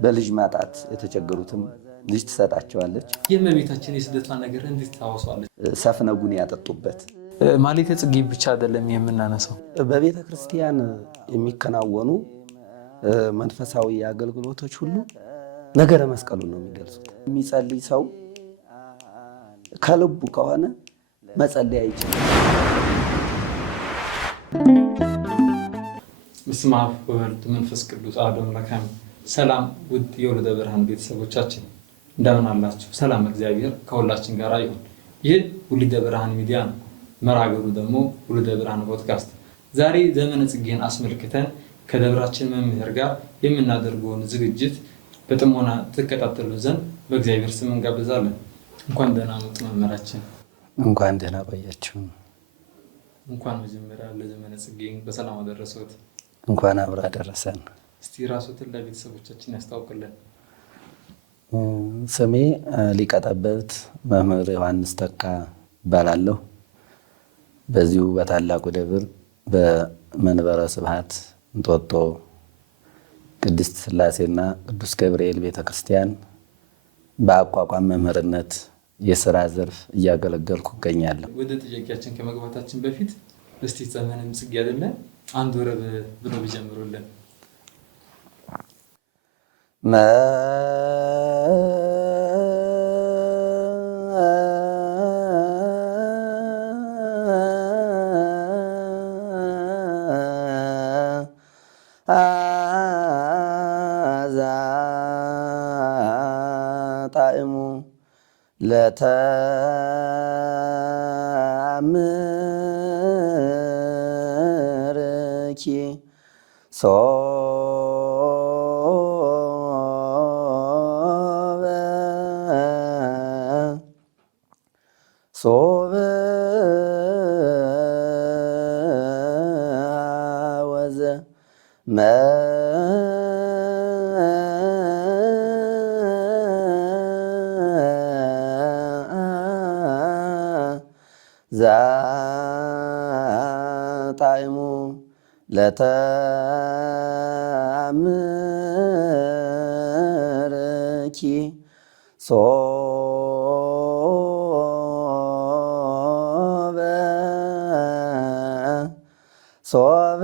በልጅ ማጣት የተቸገሩትም ልጅ ትሰጣቸዋለች። የእመቤታችን የስደቷን ነገር እንዴት ታወሷለች? ሰፍነጉን ያጠጡበት ማኅሌተ ጽጌ ብቻ አይደለም የምናነሳው። በቤተ ክርስቲያን የሚከናወኑ መንፈሳዊ አገልግሎቶች ሁሉ ነገረ መስቀሉ ነው የሚገልጹት። የሚጸልይ ሰው ከልቡ ከሆነ መጸለይ አይችልም። በስመ አብ ወወልድ ወመንፈስ ቅዱስ አሐዱ አምላክ አሜን። ሰላም ውድ የወልደ ብርሃን ቤተሰቦቻችን እንደምን አላችሁ? ሰላም እግዚአብሔር ከሁላችን ጋር ይሁን። ይህ ወልደ ብርሃን ሚዲያ ነው። መርሃ ግብሩ ደግሞ ወልደ ብርሃን ፖድካስት። ዛሬ ዘመነ ጽጌን አስመልክተን ከደብራችን መምህር ጋር የምናደርገውን ዝግጅት በጥሞና ትከታተሉ ዘንድ በእግዚአብሔር ስም እንጋብዛለን። እንኳን ደህና መጡ መምህራችን። እንኳን ደህና ቆያችሁ። እንኳን መጀመሪያ ለዘመነ ጽጌ በሰላም አደረሰዎት። እንኳን አብራ ደረሰን። እስቲ ራስዎትን ለቤተሰቦቻችን ያስታውቅልን። ስሜ ሊቀ ጠበብት መምህር ዮሐንስ ተካ እባላለሁ። በዚሁ በታላቁ ደብር በመንበረ ስብሐት እንጦጦ ቅድስት ሥላሴና ቅዱስ ገብርኤል ቤተክርስቲያን በአቋቋም መምህርነት የሥራ ዘርፍ እያገለገልኩ እገኛለሁ። ወደ ጥያቄያችን ከመግባታችን በፊት እስቲ ዘመነ ጽጌ አይደለም አንድ ወረብ ብሎ ቢጀምሩልን። ጣዕሙ ለተአምርኪ ሶበ ወዘ ጣዕሙ ለተአምርኪ ሶበ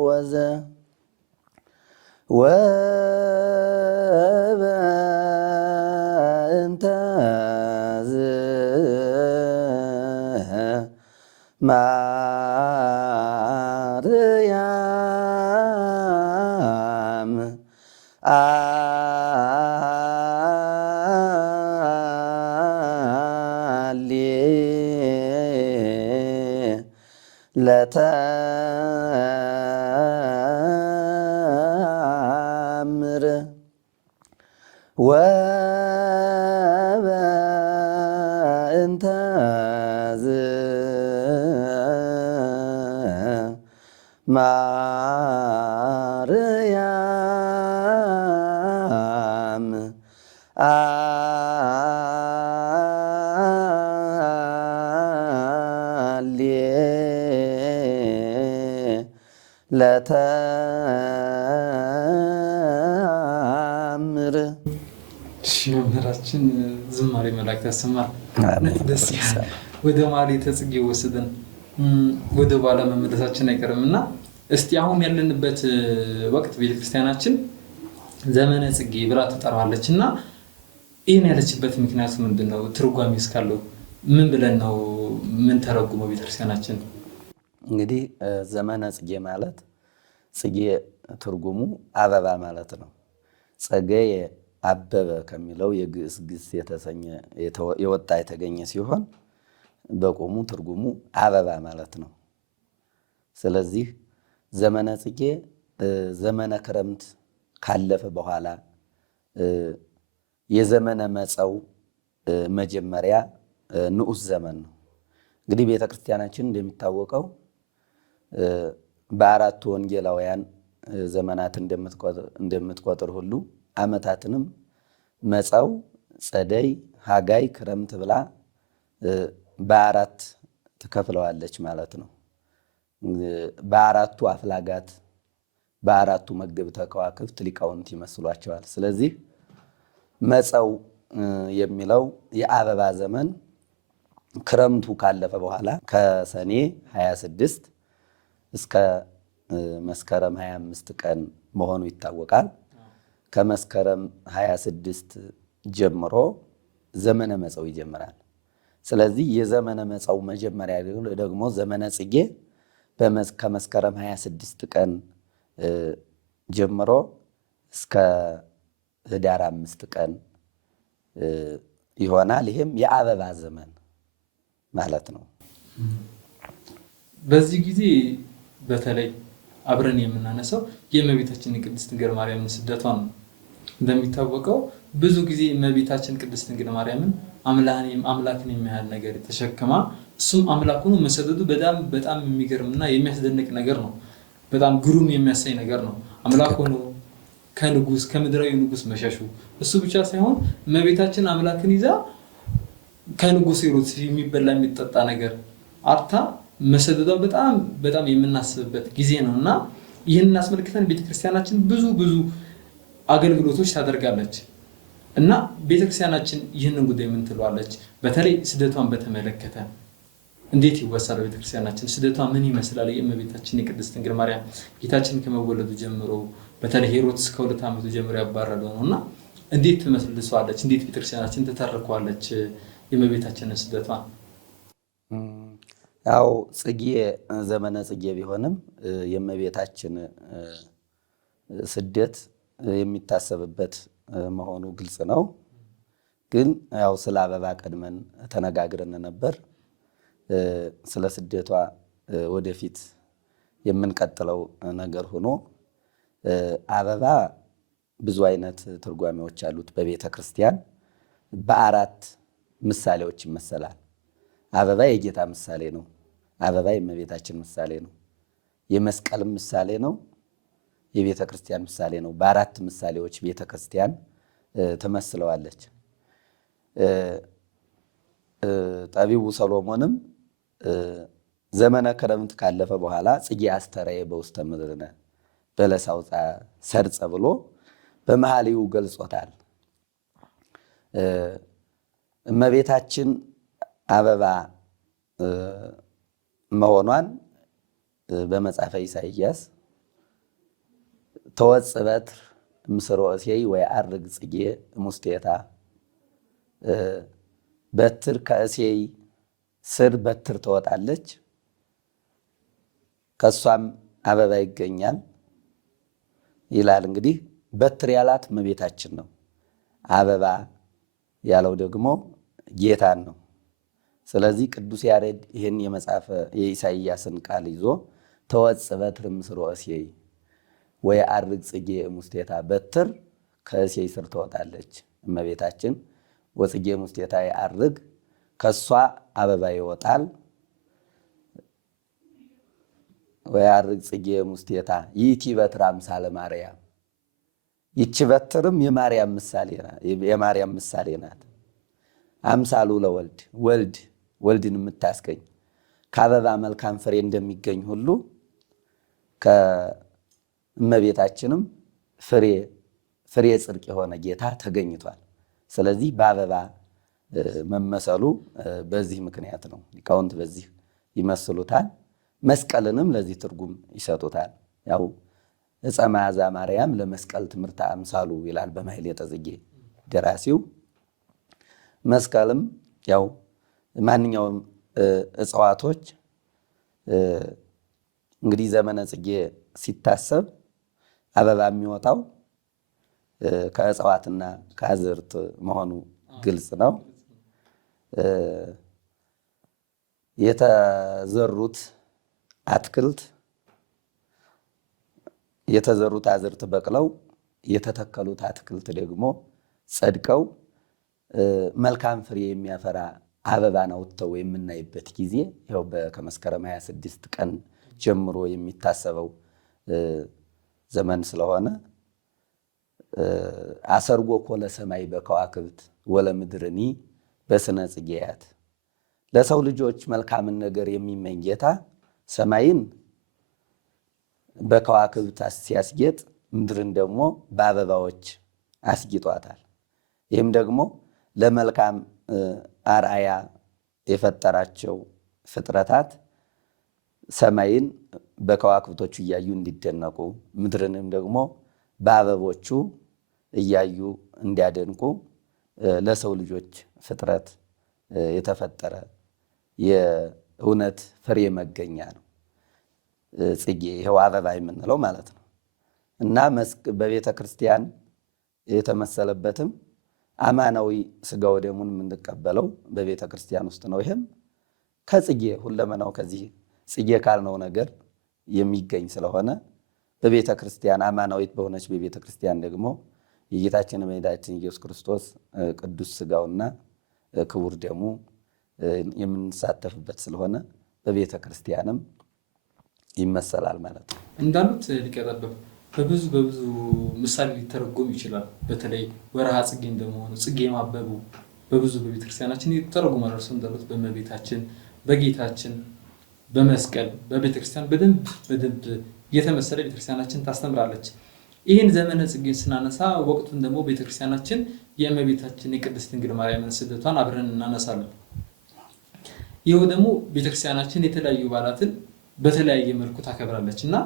ወዘ ወበእንተ ማርያም አሌ ለተአምር ወበእንተ ማርያም አሌ ለተአምር። መምህራችን ዝማሬ መላእክት ያሰማል። ደስ ይላል። ወደ ማኅሌተ ጽጌ ወስደን ወደ በኋላ መመለሳችን አይቀርም እና እስቲ አሁን ያለንበት ወቅት ቤተክርስቲያናችን ዘመነ ጽጌ ብላ ትጠራዋለች እና ይህን ያለችበት ምክንያቱ ምንድን ነው? ትርጓሜ እስካለው ምን ብለን ነው ምን ተረጉመው ቤተክርስቲያናችን? እንግዲህ ዘመነ ጽጌ ማለት ጽጌ ትርጉሙ አበባ ማለት ነው። ጸገየ አበበ ከሚለው የግዕዝ ግስ የወጣ የተገኘ ሲሆን በቆሙ ትርጉሙ አበባ ማለት ነው። ስለዚህ ዘመነ ጽጌ ዘመነ ክረምት ካለፈ በኋላ የዘመነ መጸው መጀመሪያ ንዑስ ዘመን ነው። እንግዲህ ቤተክርስቲያናችን እንደሚታወቀው በአራቱ ወንጌላውያን ዘመናት እንደምትቆጥር ሁሉ ዓመታትንም መጸው፣ ጸደይ፣ ሐጋይ፣ ክረምት ብላ በአራት ትከፍለዋለች ማለት ነው። በአራቱ አፍላጋት በአራቱ መገብተ ከዋክብት ሊቃውንት ይመስሏቸዋል። ስለዚህ መጸው የሚለው የአበባ ዘመን ክረምቱ ካለፈ በኋላ ከሰኔ 26 እስከ መስከረም 25 ቀን መሆኑ ይታወቃል። ከመስከረም 26 ጀምሮ ዘመነ መጸው ይጀምራል። ስለዚህ የዘመነ መጸው መጀመሪያ ደግሞ ዘመነ ጽጌ ከመስከረም 26 ቀን ጀምሮ እስከ ህዳር 5 ቀን ይሆናል። ይህም የአበባ ዘመን ማለት ነው። በዚህ ጊዜ በተለይ አብረን የምናነሳው የእመቤታችን ቅድስት ድንግል ማርያምን ስደቷን ነው። እንደሚታወቀው ብዙ ጊዜ እመቤታችን ቅድስት ድንግል ማርያምን አምላክን የሚያህል ነገር ተሸክማ እሱም አምላክ ሆኖ መሰደዱ በጣም የሚገርምና የሚያስደንቅ ነገር ነው። በጣም ግሩም የሚያሳይ ነገር ነው። አምላክ ሆኖ ከምድራዊ ንጉስ መሸሹ እሱ ብቻ ሳይሆን እመቤታችን አምላክን ይዛ ከንጉስ ሄሮድስ የሚበላ የሚጠጣ ነገር አርታ መሰደዷ በጣም የምናስብበት ጊዜ ነው እና ይህንን አስመልክተን ቤተክርስቲያናችን ብዙ አገልግሎቶች ታደርጋለች እና ቤተክርስቲያናችን ይህንን ጉዳይ ምን ትለዋለች? በተለይ ስደቷን በተመለከተ እንዴት ይወሳል? ቤተክርስቲያናችን ስደቷ ምን ይመስላል? የእመቤታችን የቅድስት ድንግል ማርያም ጌታችን ከመወለዱ ጀምሮ በተለይ ሄሮድስ ከ2 ዓመቱ ጀምሮ ያባረረው ነው እና እንዴት ትመስልሷለች? እንዴት ቤተክርስቲያናችን ትተርኳለች የእመቤታችንን ስደቷን? ያው ጽጌ ዘመነ ጽጌ ቢሆንም የእመቤታችን ስደት የሚታሰብበት መሆኑ ግልጽ ነው። ግን ያው ስለ አበባ ቀድመን ተነጋግረን ነበር። ስለ ስደቷ ወደፊት የምንቀጥለው ነገር ሆኖ አበባ ብዙ አይነት ትርጓሜዎች አሉት። በቤተ ክርስቲያን በአራት ምሳሌዎች ይመሰላል። አበባ የጌታ ምሳሌ ነው። አበባ የእመቤታችን ምሳሌ ነው። የመስቀልም ምሳሌ ነው። የቤተ ክርስቲያን ምሳሌ ነው። በአራት ምሳሌዎች ቤተ ክርስቲያን ትመስለዋለች። ጠቢቡ ሰሎሞንም ዘመነ ክረምት ካለፈ በኋላ ጽጌ አስተርአየ በውስተ ምድርነ በለስ አውፃ ሰርጸ ብሎ በመኃልዩ ገልጾታል። እመቤታችን አበባ መሆኗን በመጽሐፈ ኢሳይያስ ተወጽእ በትር እምስሮ እሴይ ወየዐርግ ጽጌ እሙስቴታ፣ በትር ከእሴይ ስር በትር ትወጣለች፣ ከእሷም አበባ ይገኛል ይላል። እንግዲህ በትር ያላት እመቤታችን ነው። አበባ ያለው ደግሞ ጌታን ነው። ስለዚህ ቅዱስ ያሬድ ይህን የመጽሐፈ የኢሳይያስን ቃል ይዞ ተወጽእ በትር እምስሮ እሴይ ወየዐርግ ጽጌ እሙስቴታ፣ በትር ከእሴይ ስር ትወጣለች እመቤታችን፣ ወጽጌ እሙስቴታ የዐርግ ከእሷ አበባ ይወጣል። ወየዐርግ ጽጌ እሙስቴታ ይእቲ በትር አምሳለ ማርያም፣ ይቺ በትርም የማርያም ምሳሌ ናት። አምሳሉ ለወልድ ወልድን የምታስገኝ ከአበባ መልካም ፍሬ እንደሚገኝ ሁሉ ከእመቤታችንም ፍሬ ጽድቅ የሆነ ጌታ ተገኝቷል። ስለዚህ በአበባ መመሰሉ በዚህ ምክንያት ነው። ሊቃውንት በዚህ ይመስሉታል። መስቀልንም ለዚህ ትርጉም ይሰጡታል። ያው ዕፀ መዓዛ ማርያም ለመስቀል ትምህርተ አምሳሉ ይላል በማሕሌተ ጽጌ ደራሲው። መስቀልም ያው ማንኛውም እጽዋቶች እንግዲህ ዘመነ ጽጌ ሲታሰብ አበባ የሚወጣው ከእጽዋትና ከአዝርት መሆኑ ግልጽ ነው። የተዘሩት አዝርት በቅለው የተተከሉት አትክልት ደግሞ ጸድቀው መልካም ፍሬ የሚያፈራ አበባን አውጥተው የምናይበት ጊዜ ይኸው ከመስከረም 26 ቀን ጀምሮ የሚታሰበው ዘመን ስለሆነ አሰርጎ ኮለ ሰማይ በከዋክብት ወለምድርኒ በስነ ጽጌያት፣ ለሰው ልጆች መልካምን ነገር የሚመኝ ጌታ ሰማይን በከዋክብት ሲያስጌጥ ምድርን ደግሞ በአበባዎች አስጊጧታል። ይህም ደግሞ ለመልካም አርአያ የፈጠራቸው ፍጥረታት ሰማይን በከዋክብቶቹ እያዩ እንዲደነቁ ምድርንም ደግሞ በአበቦቹ እያዩ እንዲያደንቁ ለሰው ልጆች ፍጥረት የተፈጠረ የእውነት ፍሬ መገኛ ነው ጽጌ፣ ይኸው አበባ የምንለው ማለት ነው። እና በቤተ ክርስቲያን የተመሰለበትም አማናዊ ሥጋው ደሙን የምንቀበለው በቤተ ክርስቲያን ውስጥ ነው። ይህም ከጽጌ ሁለመናው ከዚህ ጽጌ ካልነው ነገር የሚገኝ ስለሆነ በቤተ ክርስቲያን አማናዊት በሆነች በቤተ ክርስቲያን ደግሞ የጌታችን መድኃኒታችን ኢየሱስ ክርስቶስ ቅዱስ ሥጋውና ክቡር ደሙ የምንሳተፍበት ስለሆነ በቤተ ክርስቲያንም ይመሰላል ማለት ነው። እንዳሉት ሊቀ ጠበብ በብዙ ምሳሌ ሊተረጎም ይችላል። በተለይ ወርሃ ጽጌ እንደመሆኑ ጽጌ ማበቡ በብዙ በቤተክርስቲያናችን ይተረጎማል። እርሱ እንዳሉት በእመቤታችን በጌታችን በመስቀል በቤተክርስቲያን በደንብ እየተመሰለ ቤተክርስቲያናችን ታስተምራለች። ይህን ዘመነ ጽጌን ስናነሳ ወቅቱን ደግሞ ቤተክርስቲያናችን የእመቤታችን የቅድስት ድንግል ማርያምን ስደቷን አብረን እናነሳለን። ይኸው ደግሞ ቤተክርስቲያናችን የተለያዩ በዓላትን በተለያየ መልኩ ታከብራለች እና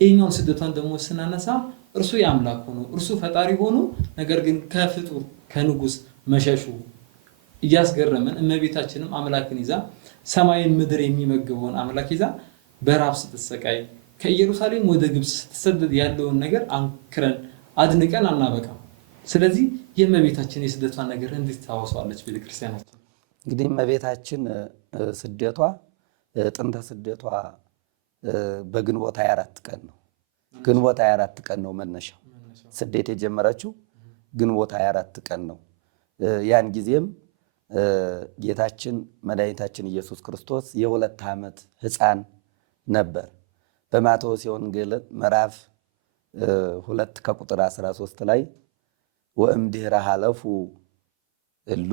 ይህኛውን ስደቷን ደግሞ ስናነሳ እርሱ የአምላክ ሆኖ እርሱ ፈጣሪ ሆኖ ነገር ግን ከፍጡር ከንጉሥ መሸሹ እያስገረመን እመቤታችንም አምላክን ይዛ ሰማይን ምድር የሚመግበውን አምላክ ይዛ በራብ ስትሰቃይ ከኢየሩሳሌም ወደ ግብፅ ስትሰደድ ያለውን ነገር አንክረን አድንቀን አናበቃም። ስለዚህ የእመቤታችን የስደቷን ነገር እንዴት ታወሷለች ቤተክርስቲያናችን? እንግዲህ እመቤታችን ስደቷ ጥንተ ስደቷ በግንቦት 24 ቀን ነው። ግንቦት 24 ቀን ነው መነሻው። ስደት የጀመረችው ግንቦት 24 ቀን ነው። ያን ጊዜም ጌታችን መድኃኒታችን ኢየሱስ ክርስቶስ የ2 ዓመት ሕፃን ነበር። በማቴዎስ ወንጌል ምዕራፍ 2 ከቁጥር 13 ላይ ወእምድኅረ ሀለፉ እሉ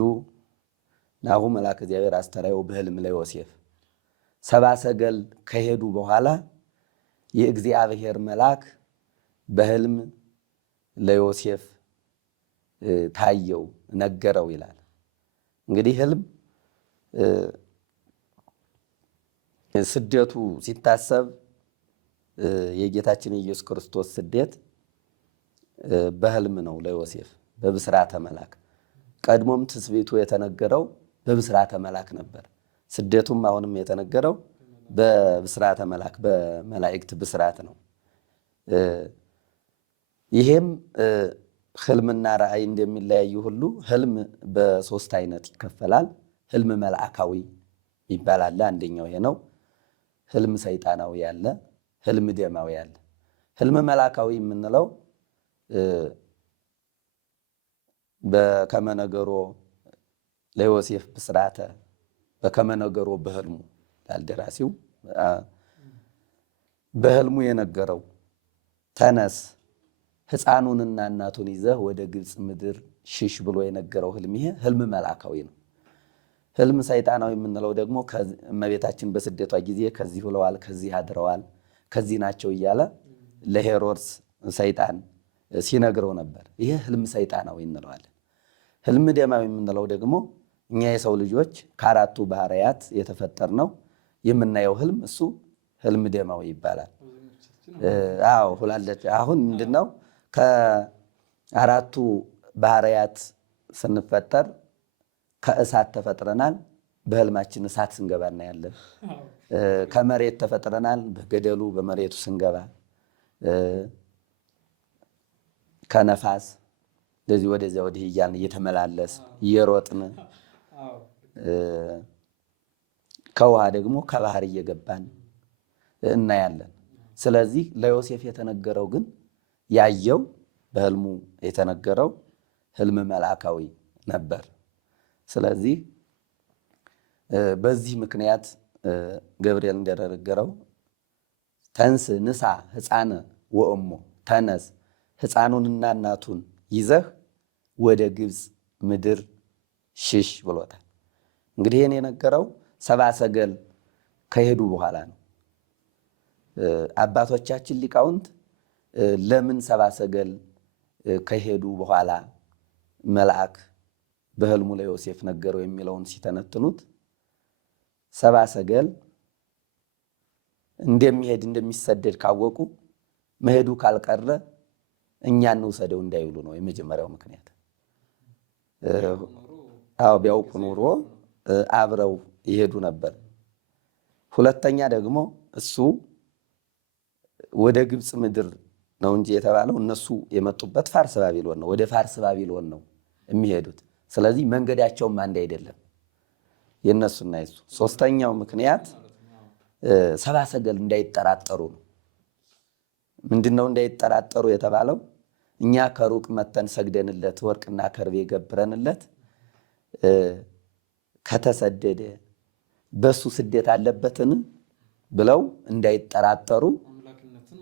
ናሁ መልአከ እግዚአብሔር አስተርአዮ በሕልም ለዮሴፍ፣ ሰብአ ሰገል ከሄዱ በኋላ የእግዚአብሔር መልአክ በሕልም ለዮሴፍ ታየው ነገረው ይላል። እንግዲህ ሕልም ስደቱ ሲታሰብ የጌታችን የኢየሱስ ክርስቶስ ስደት በሕልም ነው ለዮሴፍ በብስራተ መልአክ። ቀድሞም ትስብእቱ የተነገረው በብስራተ መልአክ ነበር። ስደቱም አሁንም የተነገረው በብስራተ መልአክ በመላእክት ብስራት ነው። ይሄም ሕልምና ራእይ እንደሚለያዩ ሁሉ ሕልም በ3 አይነት ይከፈላል። ሕልም መልአካዊ ይባላል። አንደኛው ይሄ ነው። ሕልም ሰይጣናዊ ያለ፣ ሕልም ደማዊ ያለ። ሕልም መልአካዊ የምንለው በከመ ነገሮ ለዮሴፍ ብስራተ በከመ ነገሮ በሕልሙ ላልደራሲው በሕልሙ የነገረው ተነስ ሕፃኑንና እናቱን ይዘህ ወደ ግብፅ ምድር ሽሽ ብሎ የነገረው ሕልም ይሄ ሕልም መልአካዊ ነው። ሕልም ሰይጣናዊ የምንለው ደግሞ እመቤታችን በስደቷ ጊዜ ከዚህ ውለዋል፣ ከዚህ አድረዋል፣ ከዚህ ናቸው እያለ ለሄሮድስ ሰይጣን ሲነግረው ነበር። ይሄ ሕልም ሰይጣናዊ እንለዋለን። ሕልም ደማዊ የምንለው ደግሞ እኛ የሰው ልጆች ከ4ቱ ባህርያት የተፈጠር ነው የምናየው ሕልም እሱ ሕልም ደማዊ ይባላል። አዎ ሁላለች። አሁን ምንድነው ከ4ቱ ባህርያት ስንፈጠር ከእሳት ተፈጥረናል። በሕልማችን እሳት ስንገባ እናያለን። ከመሬት ተፈጥረናል። በገደሉ በመሬቱ ስንገባ፣ ከነፋስ እንደዚህ ወደዚያ ወዲህ እያልን እየተመላለስ እየሮጥን፣ ከውሃ ደግሞ ከባህር እየገባን እናያለን። ስለዚህ ለዮሴፍ የተነገረው ግን ያየው በሕልሙ የተነገረው ሕልም መልአካዊ ነበር። ስለዚህ በዚህ ምክንያት ገብርኤል እንደነገረው ተንስ ንሳ ሕፃነ ወእሞ፣ ተነስ ሕፃኑንና እናቱን ይዘህ ወደ ግብፅ ምድር ሽሽ ብሎታል። እንግዲህ ይህን የነገረው ሰብአ ሰገል ከሄዱ በኋላ ነው። አባቶቻችን ሊቃውንት ለምን ሰብአ ሰገል ከሄዱ በኋላ መልአክ በሕልሙ ለዮሴፍ ነገረው የሚለውን ሲተነትኑት ሰብአ ሰገል እንደሚሄድ እንደሚሰደድ ካወቁ መሄዱ ካልቀረ እኛ እንውሰደው እንዳይሉ ነው የመጀመሪያው ምክንያት። ቢያውቁ ኑሮ አብረው ይሄዱ ነበር። ሁለተኛ ደግሞ እሱ ወደ ግብፅ ምድር ነው እንጂ የተባለው እነሱ የመጡበት ፋርስ ባቢሎን ነው። ወደ ፋርስ ባቢሎን ነው የሚሄዱት። ስለዚህ መንገዳቸውም አንድ አይደለም የእነሱና የሱ። ሶስተኛው ምክንያት ሰብአ ሰገል እንዳይጠራጠሩ ነው። ምንድነው እንዳይጠራጠሩ የተባለው? እኛ ከሩቅ መተን ሰግደንለት ወርቅና ከርቤ ገብረንለት ከተሰደደ በሱ ስደት አለበትን ብለው እንዳይጠራጠሩ፣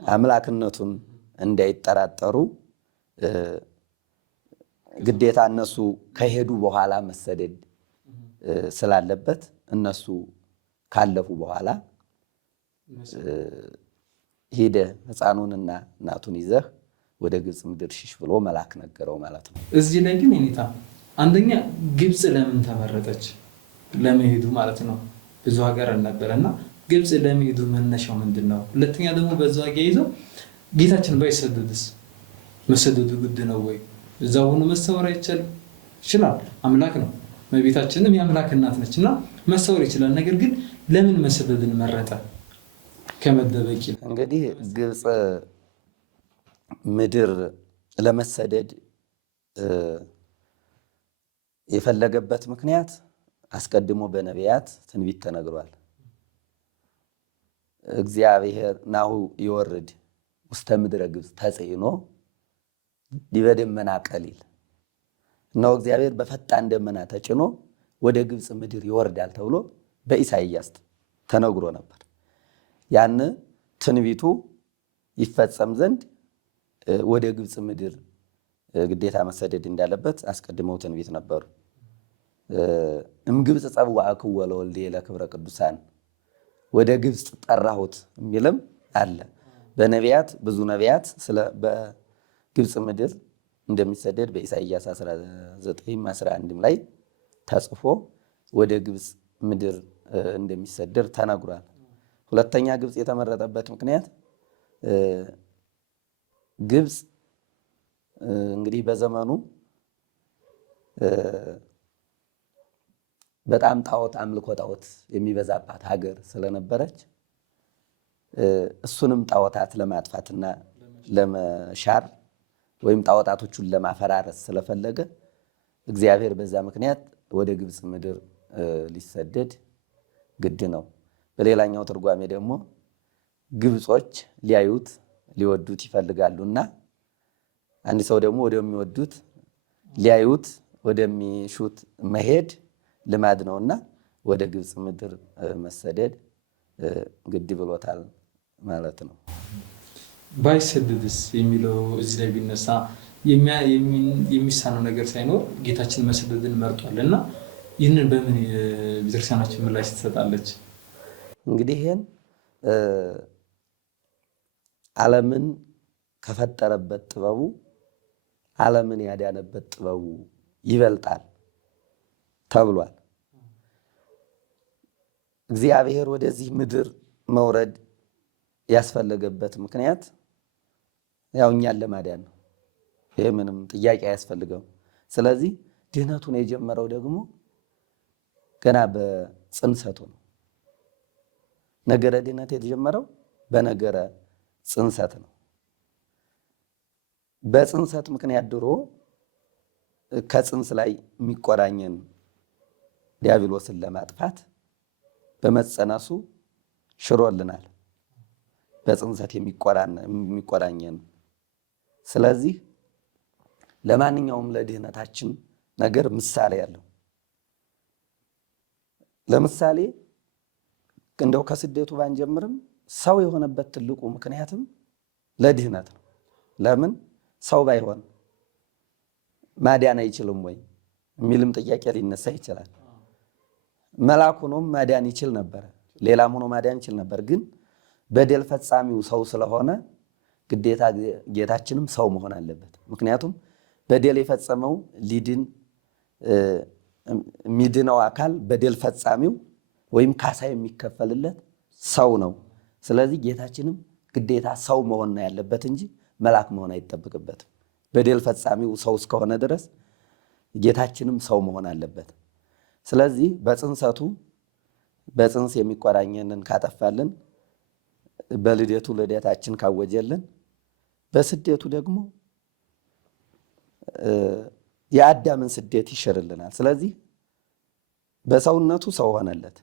አምላክነቱን እንዳይጠራጠሩ ግዴታ እነሱ ከሄዱ በኋላ መሰደድ ስላለበት እነሱ ካለፉ በኋላ ሄደ ሕፃኑንና እናቱን ይዘህ ወደ ግብፅ ምድር ሽሽ ብሎ መልአክ ነገረው ማለት ነው። እዚህ ላይ ግን የኔታ አንደኛ ግብፅ ለምን ተመረጠች? ለመሄዱ ማለት ነው። ብዙ ሀገር አልነበረ እና ግብፅ ለመሄዱ መነሻው ምንድን ነው? ሁለተኛ ደግሞ በዛው አያይዘው ጌታችን ባይሰደድስ መሰደዱ ግድ ነው ወይ? እዛው ሆኖ መሰወር አይቻልም? ይችላል። አምላክ ነው። እመቤታችንም የአምላክ እናት ነች እና መሰወር ይችላል። ነገር ግን ለምን መሰደድን መረጠ? ከመደበቂ እንግዲህ ግብፅ ምድር ለመሰደድ የፈለገበት ምክንያት አስቀድሞ በነቢያት ትንቢት ተነግሯል። እግዚአብሔር ናሁ ይወርድ ውስተ ምድረ ግብፅ ተጽዕኖ ዲበ ደመና ቀሊል፣ እነሆ እግዚአብሔር በፈጣን ደመና ተጭኖ ወደ ግብፅ ምድር ይወርዳል ተብሎ በኢሳይያስ ተነግሮ ነበር። ያን ትንቢቱ ይፈጸም ዘንድ ወደ ግብፅ ምድር ግዴታ መሰደድ እንዳለበት አስቀድመው ትንቢት ነበሩ። እምግብፅ ጸብዋዕክዎ ለወልድየ ለክብረ ቅዱሳን፣ ወደ ግብፅ ጠራሁት የሚልም አለ። በነቢያት ብዙ ነቢያት ስለ በግብፅ ምድር እንደሚሰደድ በኢሳይያስ 19:11 ላይ ተጽፎ ወደ ግብፅ ምድር እንደሚሰደድ ተነግሯል። ሁለተኛ ግብፅ የተመረጠበት ምክንያት ግብፅ እንግዲህ በዘመኑ በጣም ጣዖት አምልኮ ጣዖት የሚበዛባት ሀገር ስለነበረች እሱንም ጣዖታት ለማጥፋትና ለመሻር ወይም ጣዖታቶቹን ለማፈራረስ ስለፈለገ እግዚአብሔር በዛ ምክንያት ወደ ግብፅ ምድር ሊሰደድ ግድ ነው። በሌላኛው ትርጓሜ ደግሞ ግብጾች ሊያዩት ሊወዱት ይፈልጋሉና አንድ ሰው ደግሞ ወደሚወዱት ሊያዩት ወደሚሹት መሄድ ልማድ ነውና ወደ ግብፅ ምድር መሰደድ ግድ ብሎታል ማለት ነው። ባይሰደድስ የሚለው እዚህ ላይ ቢነሳ የሚሳነው ነገር ሳይኖር ጌታችን መሰደድን መርጧል እና ይህንን በምን ቤተክርስቲያናችን ምላሽ ትሰጣለች? እንግዲህ ይህን ዓለምን ከፈጠረበት ጥበቡ ዓለምን ያዳነበት ጥበቡ ይበልጣል ተብሏል። እግዚአብሔር ወደዚህ ምድር መውረድ ያስፈለገበት ምክንያት ያው እኛን ለማዳን ነው። ይሄ ምንም ጥያቄ አያስፈልገውም። ስለዚህ ድህነቱን የጀመረው ደግሞ ገና በጽንሰቱ ነው። ነገረ ድህነት የተጀመረው በነገረ ጽንሰት ነው። በጽንሰት ምክንያት ድሮ ከጽንስ ላይ የሚቆራኘን ዲያብሎስን ለማጥፋት በመጸነሱ ሽሮልናል፣ በጽንሰት የሚቆራኘን። ስለዚህ ለማንኛውም ለድህነታችን ነገር ምሳሌ ያለው ለምሳሌ እንደው ከስደቱ ባንጀምርም ሰው የሆነበት ትልቁ ምክንያትም ለድህነት ነው። ለምን ሰው ባይሆን ማዳን አይችልም ወይ የሚልም ጥያቄ ሊነሳ ይችላል። መልአክ ሆኖም ማዳን ይችል ነበር፣ ሌላም ሆኖ ማዳን ይችል ነበር። ግን በደል ፈጻሚው ሰው ስለሆነ ግዴታ ጌታችንም ሰው መሆን አለበት። ምክንያቱም በደል የፈጸመው ሊድን የሚድነው አካል በደል ፈጻሚው ወይም ካሳ የሚከፈልለት ሰው ነው። ስለዚህ ጌታችንም ግዴታ ሰው መሆን ነው ያለበት እንጂ መልአክ መሆን አይጠብቅበትም። በደል ፈጻሚው ሰው እስከሆነ ድረስ ጌታችንም ሰው መሆን አለበት። ስለዚህ በጽንስ የሚቆራኘንን ካጠፋልን፣ በልደቱ ልደታችን ካወጀልን፣ በስደቱ ደግሞ የአዳምን ስደት ይሽርልናል። ስለዚህ በሰውነቱ ሰው ሆነለት፣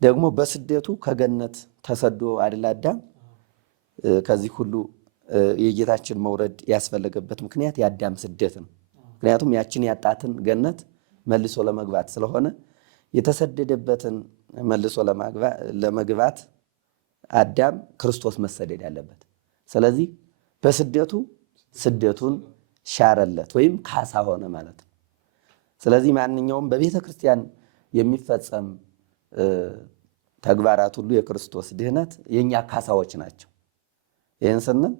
ደግሞ በስደቱ ከገነት ተሰዶ አይደል አዳም። ከዚህ ሁሉ የጌታችን መውረድ ያስፈለገበት ምክንያት የአዳም ስደት ነው። ምክንያቱም ያችን ያጣትን ገነት መልሶ ለመግባት ስለሆነ የተሰደደበትን መልሶ ለመግባት አዳም ክርስቶስ መሰደድ ያለበት። ስለዚህ በስደቱ ስደቱን ሻረለት ወይም ካሳ ሆነ ማለት ነው። ስለዚህ ማንኛውም በቤተ ክርስቲያን የሚፈጸም ተግባራት ሁሉ የክርስቶስ ድህነት የእኛ ካሳዎች ናቸው። ይህን ስንል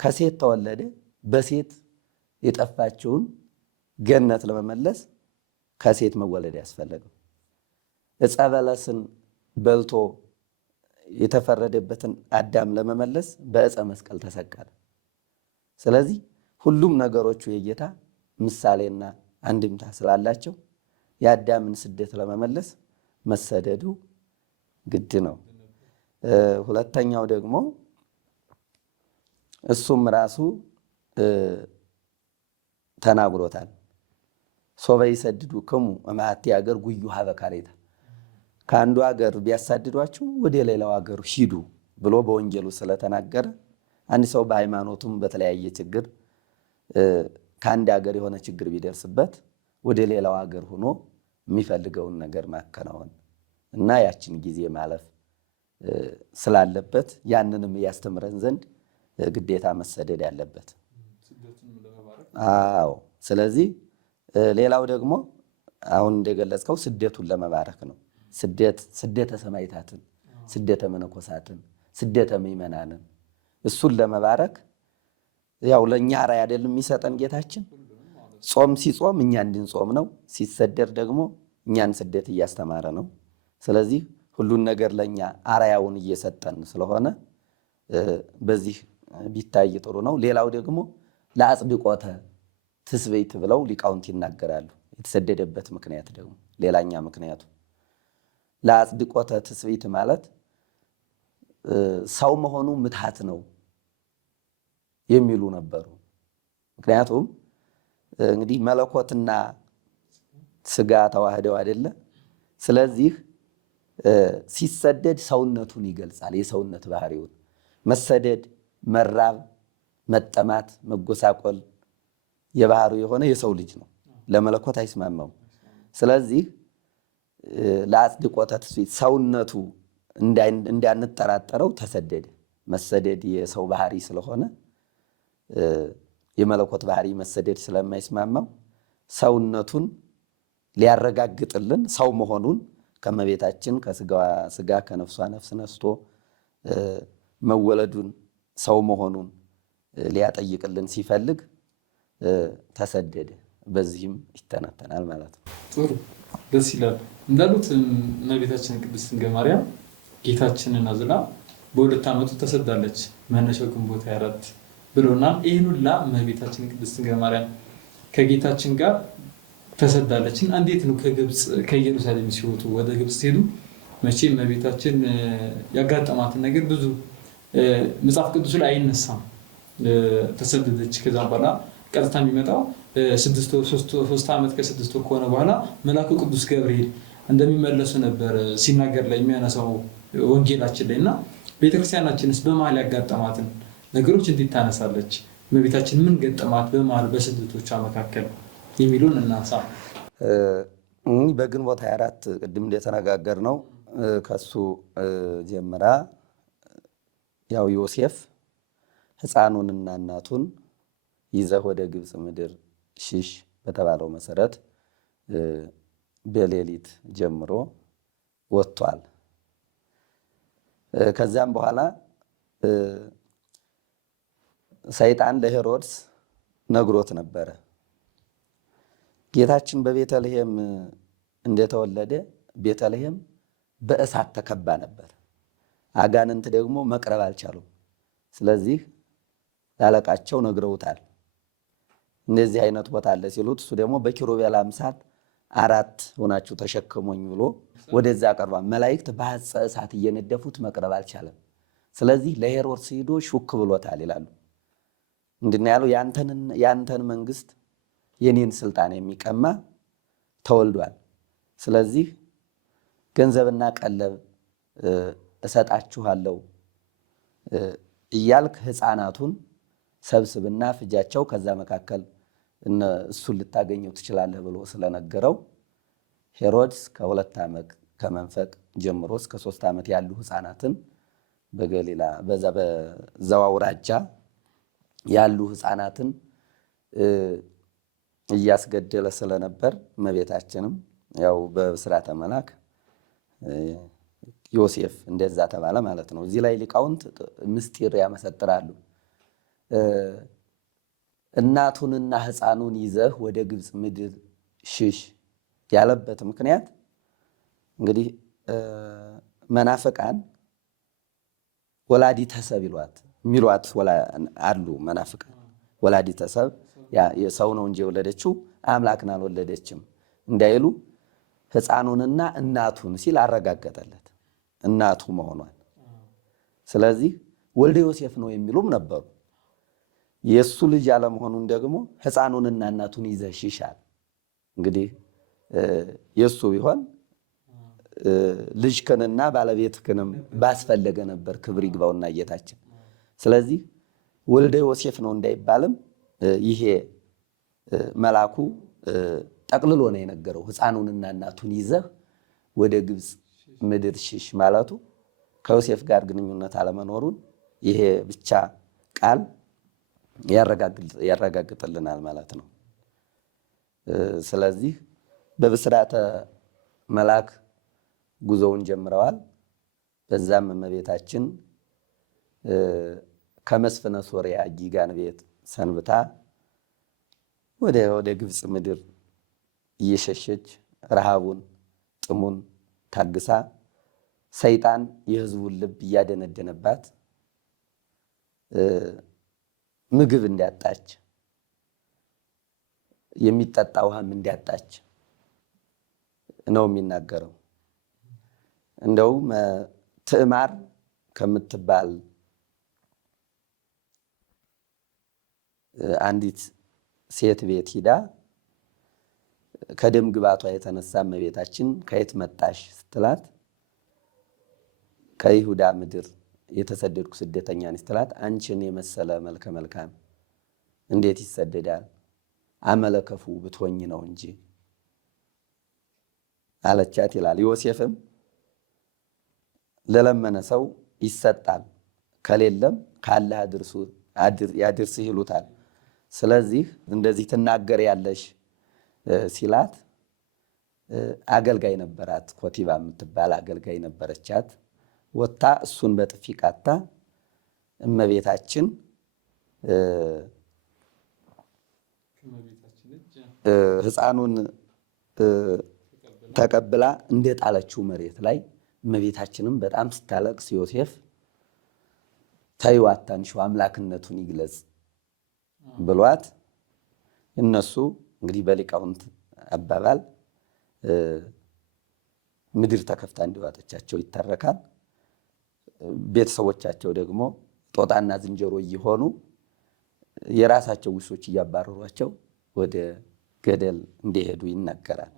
ከሴት ተወለደ፣ በሴት የጠፋችውን ገነት ለመመለስ ከሴት መወለድ ያስፈለገው። ዕፀ በለስን በልቶ የተፈረደበትን አዳም ለመመለስ በዕፀ መስቀል ተሰቀለ። ስለዚህ ሁሉም ነገሮቹ የጌታ ምሳሌና አንድምታ ስላላቸው የአዳምን ስደት ለመመለስ መሰደዱ ግድ ነው። ሁለተኛው ደግሞ እሱም ራሱ ተናግሮታል። ሶበ ይሰድዱክሙ እምአሐቲ ሀገር ጉዩሃ በካሬታ፣ ከአንዱ ሀገር ቢያሳድዷችሁ ወደ ሌላው ሀገር ሂዱ ብሎ በወንጌሉ ስለተናገረ አንድ ሰው በሃይማኖቱም በተለያየ ችግር ከአንድ ሀገር የሆነ ችግር ቢደርስበት ወደ ሌላው ሀገር ሆኖ የሚፈልገውን ነገር ማከናወን እና ያችን ጊዜ ማለፍ ስላለበት ያንንም ያስተምረን ዘንድ ግዴታ መሰደድ ያለበት። አዎ። ስለዚህ ሌላው ደግሞ አሁን እንደገለጽከው ስደቱን ለመባረክ ነው። ስደተ ሰማዕታትን፣ ስደተ መነኮሳትን፣ ስደተ ምእመናንን እሱን ለመባረክ ያው ለእኛ ራዕይ አይደለም የሚሰጠን ጌታችን። ጾም ሲጾም እኛ እንድንጾም ነው። ሲሰደድ ደግሞ እኛን ስደት እያስተማረ ነው። ስለዚህ ሁሉን ነገር ለእኛ አርአያውን እየሰጠን ስለሆነ በዚህ ቢታይ ጥሩ ነው። ሌላው ደግሞ ለአጽድቆተ ትስብእት ብለው ሊቃውንት ይናገራሉ። የተሰደደበት ምክንያት ደግሞ ሌላኛ ምክንያቱ ለአጽድቆተ ትስብእት ማለት ሰው መሆኑ ምትሃት ነው የሚሉ ነበሩ። ምክንያቱም እንግዲህ መለኮትና ስጋ ተዋህደው አይደለ? ስለዚህ ሲሰደድ ሰውነቱን ይገልጻል። የሰውነት ባህሪውን መሰደድ፣ መራብ፣ መጠማት፣ መጎሳቆል የባህሪው የሆነ የሰው ልጅ ነው። ለመለኮት አይስማማው። ስለዚህ ለአጽድቆተ ትስብእት ሰውነቱ እንዳንጠራጠረው ተሰደደ። መሰደድ የሰው ባህሪ ስለሆነ የመለኮት ባህሪ መሰደድ ስለማይስማማው ሰውነቱን ሊያረጋግጥልን ሰው መሆኑን ከመቤታችን ከስጋዋ ስጋ ከነፍሷ ነፍስ ነስቶ መወለዱን ሰው መሆኑን ሊያጠይቅልን ሲፈልግ ተሰደደ። በዚህም ይተነተናል ማለት ነው። ጥሩ፣ ደስ ይላል። እንዳሉት እመቤታችን ቅድስት ድንግል ማርያም ጌታችንን አዝላ በ2 ዓመቱ ተሰዳለች። መነሻው ግንቦት 24 ብሎናል። ይህን ሁላ እመቤታችን ቅድስት ድንግል ማርያም ከጌታችን ጋር ተሰዳለች። እንዴት ነው ከኢየሩሳሌም ሲወጡ ወደ ግብፅ ሲሄዱ መቼም እመቤታችን ያጋጠማትን ነገር ብዙ መጽሐፍ ቅዱስ ላይ አይነሳም። ተሰደደች። ከዛ በኋላ ቀጥታ የሚመጣው 3 ዓመት ከ6 ወር ከሆነ በኋላ መልአኩ ቅዱስ ገብርኤል እንደሚመለሱ ነበር ሲናገር ላይ የሚያነሳው ወንጌላችን ላይ እና ቤተክርስቲያናችንስ በመሀል ያጋጠማትን ነገሮች እንዴት ታነሳለች? እመቤታችን ምን ገጠማት በመሀል በስደቶቿ መካከል የሚሉን እናንሳ። በግንቦት 24 ቅድም እንደተነጋገር ነው ከሱ ጀምራ ያው ዮሴፍ ሕፃኑንና እናቱን ይዘህ ወደ ግብፅ ምድር ሽሽ በተባለው መሰረት በሌሊት ጀምሮ ወጥቷል። ከዚያም በኋላ ሰይጣን ለሄሮድስ ነግሮት ነበረ። ጌታችን በቤተልሔም እንደተወለደ ቤተልሔም በእሳት ተከባ ነበር። አጋንንት ደግሞ መቅረብ አልቻሉም። ስለዚህ ላለቃቸው ነግረውታል። እንደዚህ አይነት ቦታ አለ ሲሉት እሱ ደግሞ በኪሩቤል አምሳል 4 ሆናችሁ ተሸከሙኝ ብሎ ወደዛ ቀርቧል። መላእክት በሐፀ እሳት እየነደፉት መቅረብ አልቻለም። ስለዚህ ለሄሮድስ ሂዶ ሹክ ብሎታል ይላሉ። ምንድነው ያለው? ያንተን መንግስት የኔን ስልጣን የሚቀማ ተወልዷል። ስለዚህ ገንዘብና ቀለብ እሰጣችኋለሁ እያልክ ሕፃናቱን ሰብስብና ፍጃቸው፣ ከዛ መካከል እሱን ልታገኘው ትችላለህ ብሎ ስለነገረው ሄሮድስ ከ2 ዓመት ከመንፈቅ ጀምሮ እስከ 3 ዓመት ያሉ ሕፃናትን በገሊላ በዛው አውራጃ ያሉ ሕፃናትን እያስገደለ ስለነበር እመቤታችንም ያው በብስራተ መልአክ ዮሴፍ እንደዛ ተባለ ማለት ነው። እዚህ ላይ ሊቃውንት ምስጢር ያመሰጥራሉ። እናቱንና ሕፃኑን ይዘህ ወደ ግብፅ ምድር ሽሽ ያለበት ምክንያት እንግዲህ መናፍቃን ወላዲተ ሰብ የሚሏት አሉ። መናፍቃን ወላዲተ ሰብ የሰው ነው እንጂ የወለደችው አምላክን አልወለደችም እንዳይሉ ሕፃኑንና እናቱን ሲል አረጋገጠለት እናቱ መሆኗን። ስለዚህ ወልደ ዮሴፍ ነው የሚሉም ነበሩ። የእሱ ልጅ አለመሆኑን ደግሞ ሕፃኑንና እናቱን ይዘህ ሽሻል። እንግዲህ የእሱ ቢሆን ልጅህንና ባለቤትህንም ባስፈለገ ነበር፣ ክብር ይግባውና ጌታችን። ስለዚህ ወልደ ዮሴፍ ነው እንዳይባልም ይሄ መልአኩ ጠቅልሎ ነው የነገረው። ሕፃኑንና እናቱን ይዘህ ወደ ግብፅ ምድር ሽሽ ማለቱ ከዮሴፍ ጋር ግንኙነት አለመኖሩን ይሄ ብቻ ቃል ያረጋግጥልናል ማለት ነው። ስለዚህ በብስራተ መልአክ ጉዞውን ጀምረዋል። በዛም እመቤታችን ከመስፍነ ሶርያ ጊጋን ቤት ሰንብታ ወደ ግብፅ ምድር እየሸሸች ረሃቡን ጥሙን ታግሳ ሰይጣን የሕዝቡን ልብ እያደነደነባት ምግብ እንዲያጣች የሚጠጣ ውሃም እንዲያጣች ነው የሚናገረው። እንደውም ትዕማር ከምትባል አንዲት ሴት ቤት ሂዳ ከደም ግባቷ የተነሳ እመቤታችን ከየት መጣሽ ስትላት ከይሁዳ ምድር የተሰደድኩ ስደተኛ ነኝ ስትላት አንቺን የመሰለ መልከ መልካም እንዴት ይሰደዳል? አመለከፉ ብትሆኝ ነው እንጂ አለቻት ይላል። ዮሴፍም ለለመነ ሰው ይሰጣል፣ ከሌለም ካለ ያድርስህ ይሉታል። ስለዚህ እንደዚህ ትናገር ያለሽ ሲላት አገልጋይ ነበራት፣ ኮቲባ የምትባል አገልጋይ ነበረቻት። ወጥታ እሱን በጥፊ ቃታ እመቤታችን ሕፃኑን ተቀብላ እንደጣለችው መሬት ላይ እመቤታችንም በጣም ስታለቅስ ዮሴፍ ተይው አታንሺው አምላክነቱን ይግለጽ ብሏት እነሱ እንግዲህ በሊቃውንት አባባል ምድር ተከፍታ እንዲዋጠቻቸው ይተረካል። ቤተሰቦቻቸው ደግሞ ጦጣና ዝንጀሮ እየሆኑ የራሳቸው ውሾች እያባረሯቸው ወደ ገደል እንዲሄዱ ይነገራል።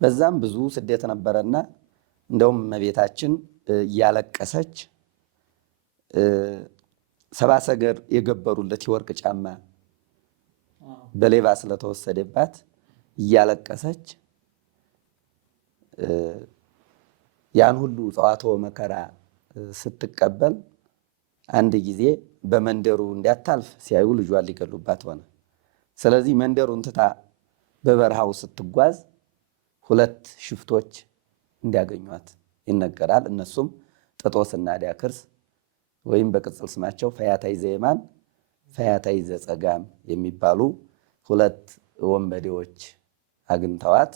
በዛም ብዙ ስደት ነበረና እንደውም እመቤታችን እያለቀሰች ሰብአ ሰገል የገበሩለት የወርቅ ጫማ በሌባ ስለተወሰደባት እያለቀሰች ያን ሁሉ ጸዋትወ መከራ ስትቀበል አንድ ጊዜ በመንደሩ እንዲያታልፍ ሲያዩ ልጇን ሊገሉባት ሆነ። ስለዚህ መንደሩን ትታ በበረሃው ስትጓዝ ሁለት ሽፍቶች እንዲያገኟት ይነገራል። እነሱም ጥጦስና ዲያክርስ ወይም በቅጽል ስማቸው ፈያታይ ዘየማን፣ ፈያታይ ዘጸጋም የሚባሉ ሁለት ወንበዴዎች አግኝተዋት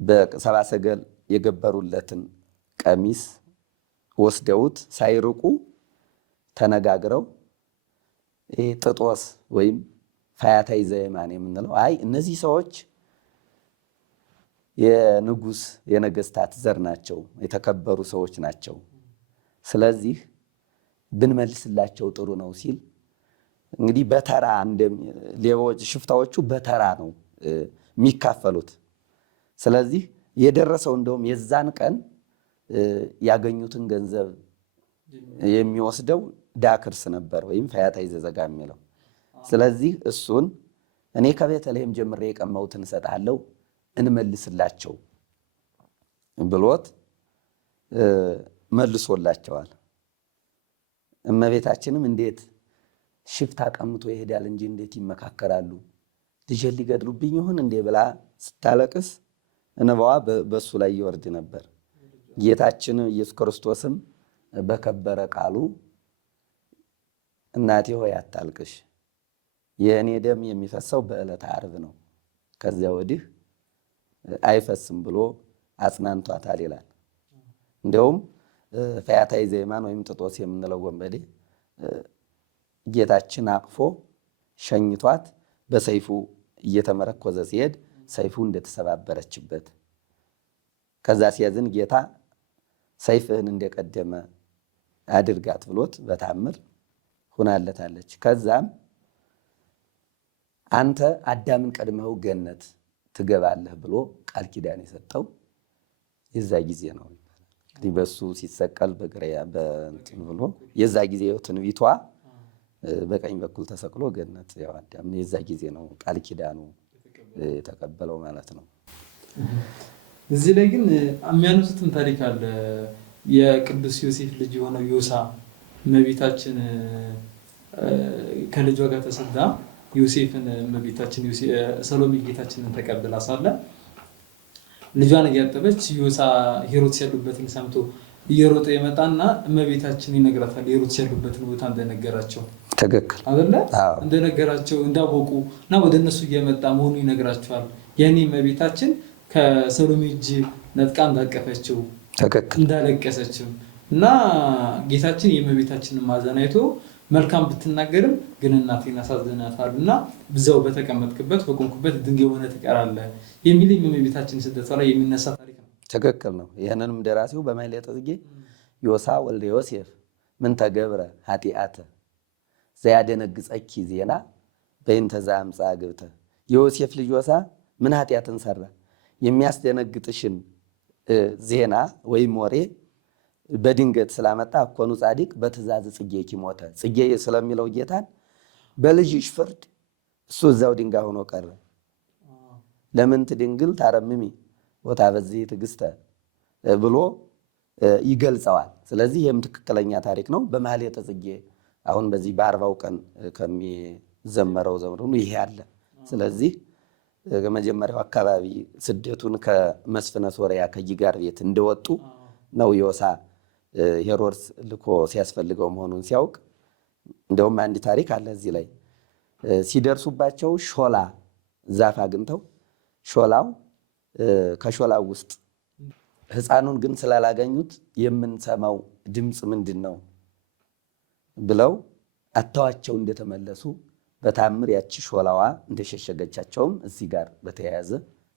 በሰብአ ሰገል የገበሩለትን ቀሚስ ወስደውት ሳይርቁ ተነጋግረው ጥጦስ ወይም ፈያታይ ዘየማን የምንለው አይ እነዚህ ሰዎች የንጉሥ የነገስታት ዘር ናቸው፣ የተከበሩ ሰዎች ናቸው፣ ስለዚህ ብንመልስላቸው ጥሩ ነው ሲል እንግዲህ በተራ ሌቦች ሽፍታዎቹ በተራ ነው የሚካፈሉት። ስለዚህ የደረሰው እንደውም የዛን ቀን ያገኙትን ገንዘብ የሚወስደው ዳክርስ ነበር ወይም ፈያታይ ዘጸጋም የሚለው። ስለዚህ እሱን እኔ ከቤተልሔም ጀምሬ የቀማሁትን እሰጥሃለሁ እንመልስላቸው ብሎት መልሶላቸዋል። እመቤታችንም እንዴት ሽፍታ ቀምቶ ይሄዳል እንጂ እንዴት ይመካከራሉ? ልጄን ሊገድሉብኝ ይሆን እንዴ ብላ ስታለቅስ እንባዋ በሱ ላይ ይወርድ ነበር። ጌታችን ኢየሱስ ክርስቶስም በከበረ ቃሉ እናቴ ሆይ አታልቅሽ፣ የእኔ ደም የሚፈሰው በዕለተ ዓርብ ነው፣ ከዚያ ወዲህ አይፈስም ብሎ አጽናንቷታል ይላል። እንዲያውም ፈያታይ ዘየማን ወይም ጥጦስ የምንለው ወንበዴ ጌታችን አቅፎ ሸኝቷት በሰይፉ እየተመረኮዘ ሲሄድ ሰይፉ እንደተሰባበረችበት ከዛ ሲያዝን ጌታ ሰይፍህን እንደቀደመ አድርጋት ብሎት በታምር ሁናለታለች። ከዛም አንተ አዳምን ቀድመው ገነት ትገባለህ ብሎ ቃል ኪዳን የሰጠው የዛ ጊዜ ነው። እንግዲህ በሱ ሲሰቀል በግሪያ በእንትን ብሎ የዛ ጊዜ ትንቢቷ በቀኝ በኩል ተሰቅሎ ገነት ያው አዳም የዛ ጊዜ ነው ቃል ኪዳኑ የተቀበለው ማለት ነው። እዚህ ላይ ግን የሚያነሱትም ታሪክ አለ። የቅዱስ ዮሴፍ ልጅ የሆነው ዮሳ እመቤታችን ከልጇ ጋር ተሰዳ ዮሴፍን እመቤታችን ሰሎሜ ጌታችንን ተቀብላ ሳለ ልጇን እያጠበች ዮሳ ሄሮድስ ያሉበትን ሰምቶ እየሮጠ ይመጣና እመቤታችን ይነግራታል። ሄሮድስ ያሉበትን ቦታ እንደነገራቸው ትክክል አይደለ? እንደነገራቸው እንዳወቁ እና ወደ እነሱ እየመጣ መሆኑ ይነግራቸዋል። የኔ እመቤታችን ከሰሎሜ እጅ ነጥቃ እንዳቀፈችው እንዳለቀሰችው እና ጌታችን የእመቤታችንን ማዘን አይቶ መልካም ብትናገርም ግን እናቴን አሳዝናታል እና ብዛው በተቀመጥክበት በቆምኩበት ድንጋይ ሆነ ትቀራለህ የሚል የእመቤታችን ስደቷ ላይ የሚነሳ ታሪክ ነው። ትክክል ነው። ይህንንም ደራሲው በማኅሌተ ጽጌ ዮሳ ወልደ ዮሴፍ ምን ተገብረ ኃጢአተ ዘያደነግጸኪ ዜና በእንተ ዘአምጽአ ግብተ። የዮሴፍ ልጅ ዮሳ ምን ኃጢአትን ሰራ? የሚያስደነግጥሽን ዜና ወይም ወሬ በድንገት ስላመጣ እኮኑ ጻድቅ በትእዛዝ ጽጌኪ ሞተ። ጽጌ ስለሚለው ጌታን በልጅሽ ፍርድ እሱ እዛው ድንጋይ ሆኖ ቀረ። ለምን ትድንግል ታረምሚ ወታበዚ ትዕግስተ ብሎ ይገልጸዋል። ስለዚህ ይህም ትክክለኛ ታሪክ ነው። በማኅሌተ ጽጌ አሁን በዚህ በ40ው ቀን ከሚዘመረው ዘመኑ ይሄ አለ። ስለዚህ ከመጀመሪያው አካባቢ ስደቱን ከመስፍነ ሶርያ ከይጋር ቤት እንደወጡ ነው ዮሳ ሄሮድስ ልኮ ሲያስፈልገው መሆኑን ሲያውቅ እንደውም አንድ ታሪክ አለ እዚህ ላይ ሲደርሱባቸው ሾላ ዛፍ አግኝተው ሾላው ከሾላው ውስጥ ሕፃኑን ግን ስላላገኙት የምንሰማው ድምፅ ምንድን ነው ብለው አተዋቸው እንደተመለሱ በታምር ያቺ ሾላዋ እንደሸሸገቻቸውም እዚህ ጋር በተያያዘ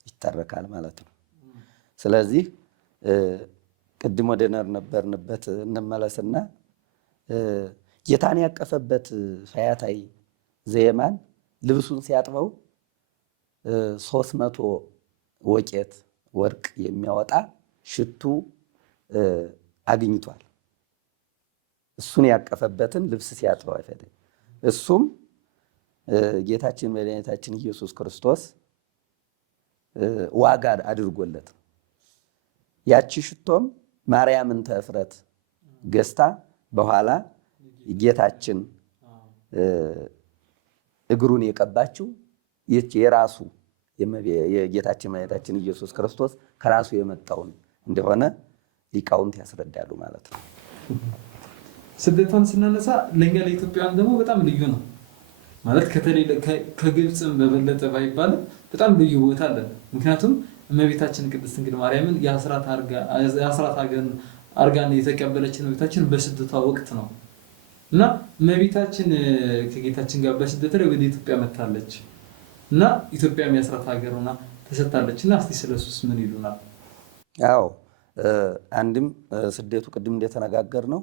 ይተረካል ማለት ነው። ስለዚህ ቅድም ወደ ነበርንበት እንመለስና ጌታን ያቀፈበት ፈያታይ ዘየማን ልብሱን ሲያጥበው 300 ወቄት ወርቅ የሚያወጣ ሽቱ አግኝቷል። እሱን ያቀፈበትን ልብስ ሲያጥበው አይፈደም። እሱም ጌታችን መድኃኒታችን ኢየሱስ ክርስቶስ ዋጋ አድርጎለት ያቺ ሽቶም ማርያምን ተእፍረት ገዝታ በኋላ ጌታችን እግሩን የቀባችው የራሱ የጌታችን መድኃኒታችን ኢየሱስ ክርስቶስ ከራሱ የመጣውን እንደሆነ ሊቃውንት ያስረዳሉ ማለት ነው። ስደቷን ስናነሳ ለእኛ ለኢትዮጵያውያን ደግሞ በጣም ልዩ ነው ማለት ከግብፅም በበለጠ ባይባልም በጣም ልዩ ቦታ አለ። ምክንያቱም እመቤታችን ቅድስት ድንግል ማርያምን የአስራት አርጋን የተቀበለችን እመቤታችን በስደቷ ወቅት ነው እና እመቤታችን ከጌታችን ጋር በስደት ላይ ወደ ኢትዮጵያ መጥታለች እና ኢትዮጵያም የአስራት ሀገር ሆና ተሰጥታለች እና እስቲ ስለሱስ ምን ይሉናል? አዎ አንድም ስደቱ ቅድም እንደተነጋገር ነው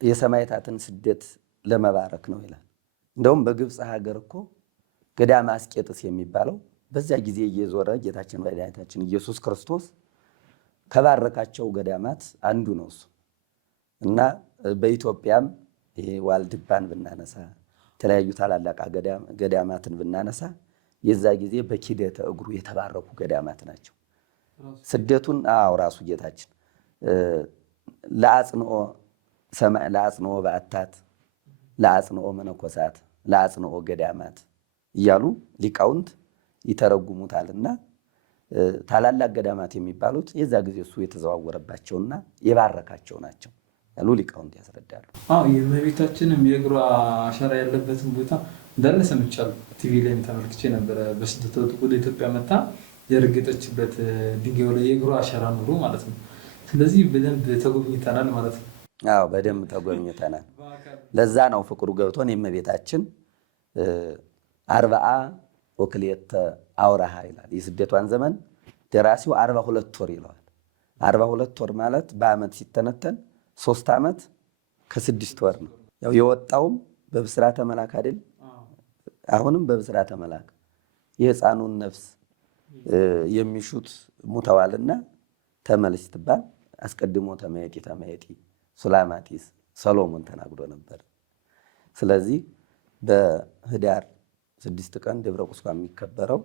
የሰማዕታትን ስደት ለመባረክ ነው ይላል። እንደውም በግብፅ ሀገር እኮ ገዳመ አስቄጥስ የሚባለው በዚያ ጊዜ እየዞረ ጌታችን መድኃኒታችን ኢየሱስ ክርስቶስ ከባረካቸው ገዳማት አንዱ ነው እሱ እና በኢትዮጵያም ይሄ ዋልድባን ብናነሳ የተለያዩ ታላላቅ ገዳማትን ብናነሳ የዛ ጊዜ በኪደተ እግሩ የተባረኩ ገዳማት ናቸው። ስደቱን ራሱ ጌታችን ለአጽንኦ በዓታት፣ ለአጽንኦ መነኮሳት፣ ለአጽንኦ ገዳማት እያሉ ሊቃውንት ይተረጉሙታልና ታላላቅ ገዳማት የሚባሉት የዛ ጊዜ እሱ የተዘዋወረባቸውና የባረካቸው ናቸው ያሉ ሊቃውንት ያስረዳሉ። የእመቤታችንም የእግሯ አሻራ ያለበትን ቦታ እንዳለ ሰምቻለሁ። ቲቪ ላይም ተመልክቼ ነበረ። በስደት ወደ ኢትዮጵያ መታ የረገጠችበት ድንጋዩ ላይ የእግሯ አሻራ ኑሮ ማለት ነው። ስለዚህ በደንብ ተጎብኝተናል ማለት ነው። አዎ በደንብ ተጎብኝተናል። ለዛ ነው ፍቅሩ ገብቶን የእመቤታችን 40 ወክልኤተ አውራሃ ይላል። የስደቷን ዘመን ደራሲው 42 ወር ይለዋል። 42 ወር ማለት በዓመት ሲተነተን 3 ዓመት ከ6 ወር ነው። ያው የወጣውም በብስራተ መልአክ አይደል? አሁንም በብስራተ መልአክ የሕፃኑን ነፍስ የሚሹት ሙተዋልና ተመለስ ስትባል አስቀድሞ ተመየጢ ሱላማጢስ ሰሎሞን ተናግሮ ነበር። ስለዚህ በህዳር 6 ቀን ደብረ ቁስቋም የሚከበረው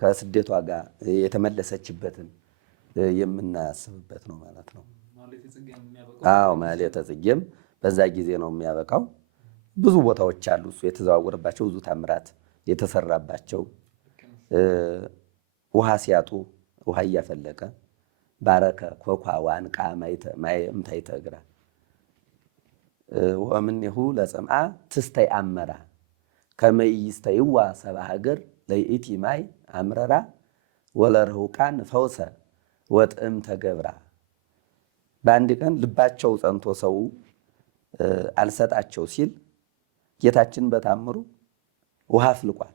ከስደቷ ጋር የተመለሰችበትን የምናስብበት ነው ማለት ነው። ማሕሌተ ጽጌም በዛ ጊዜ ነው የሚያበቃው። ብዙ ቦታዎች አሉ እሱ የተዘዋወረባቸው፣ ብዙ ታምራት የተሰራባቸው። ውሃ ሲያጡ ውሃ እያፈለቀ ባረከ ኮኳ ዋንቃ እምታይተ እግራ ወእምኔሁ ለጽምዓ ትስተይ አመራ ከመ ኢይስተይዋ ሰብአ ሀገር ለይእቲ ማይ አምረራ ወለርሁቃን ፈውሰ ወጥዕም ተገብራ። በአንድ ቀን ልባቸው ጸንቶ ሰው አልሰጣቸው ሲል ጌታችን በታምሩ ውሃ አፍልቋል።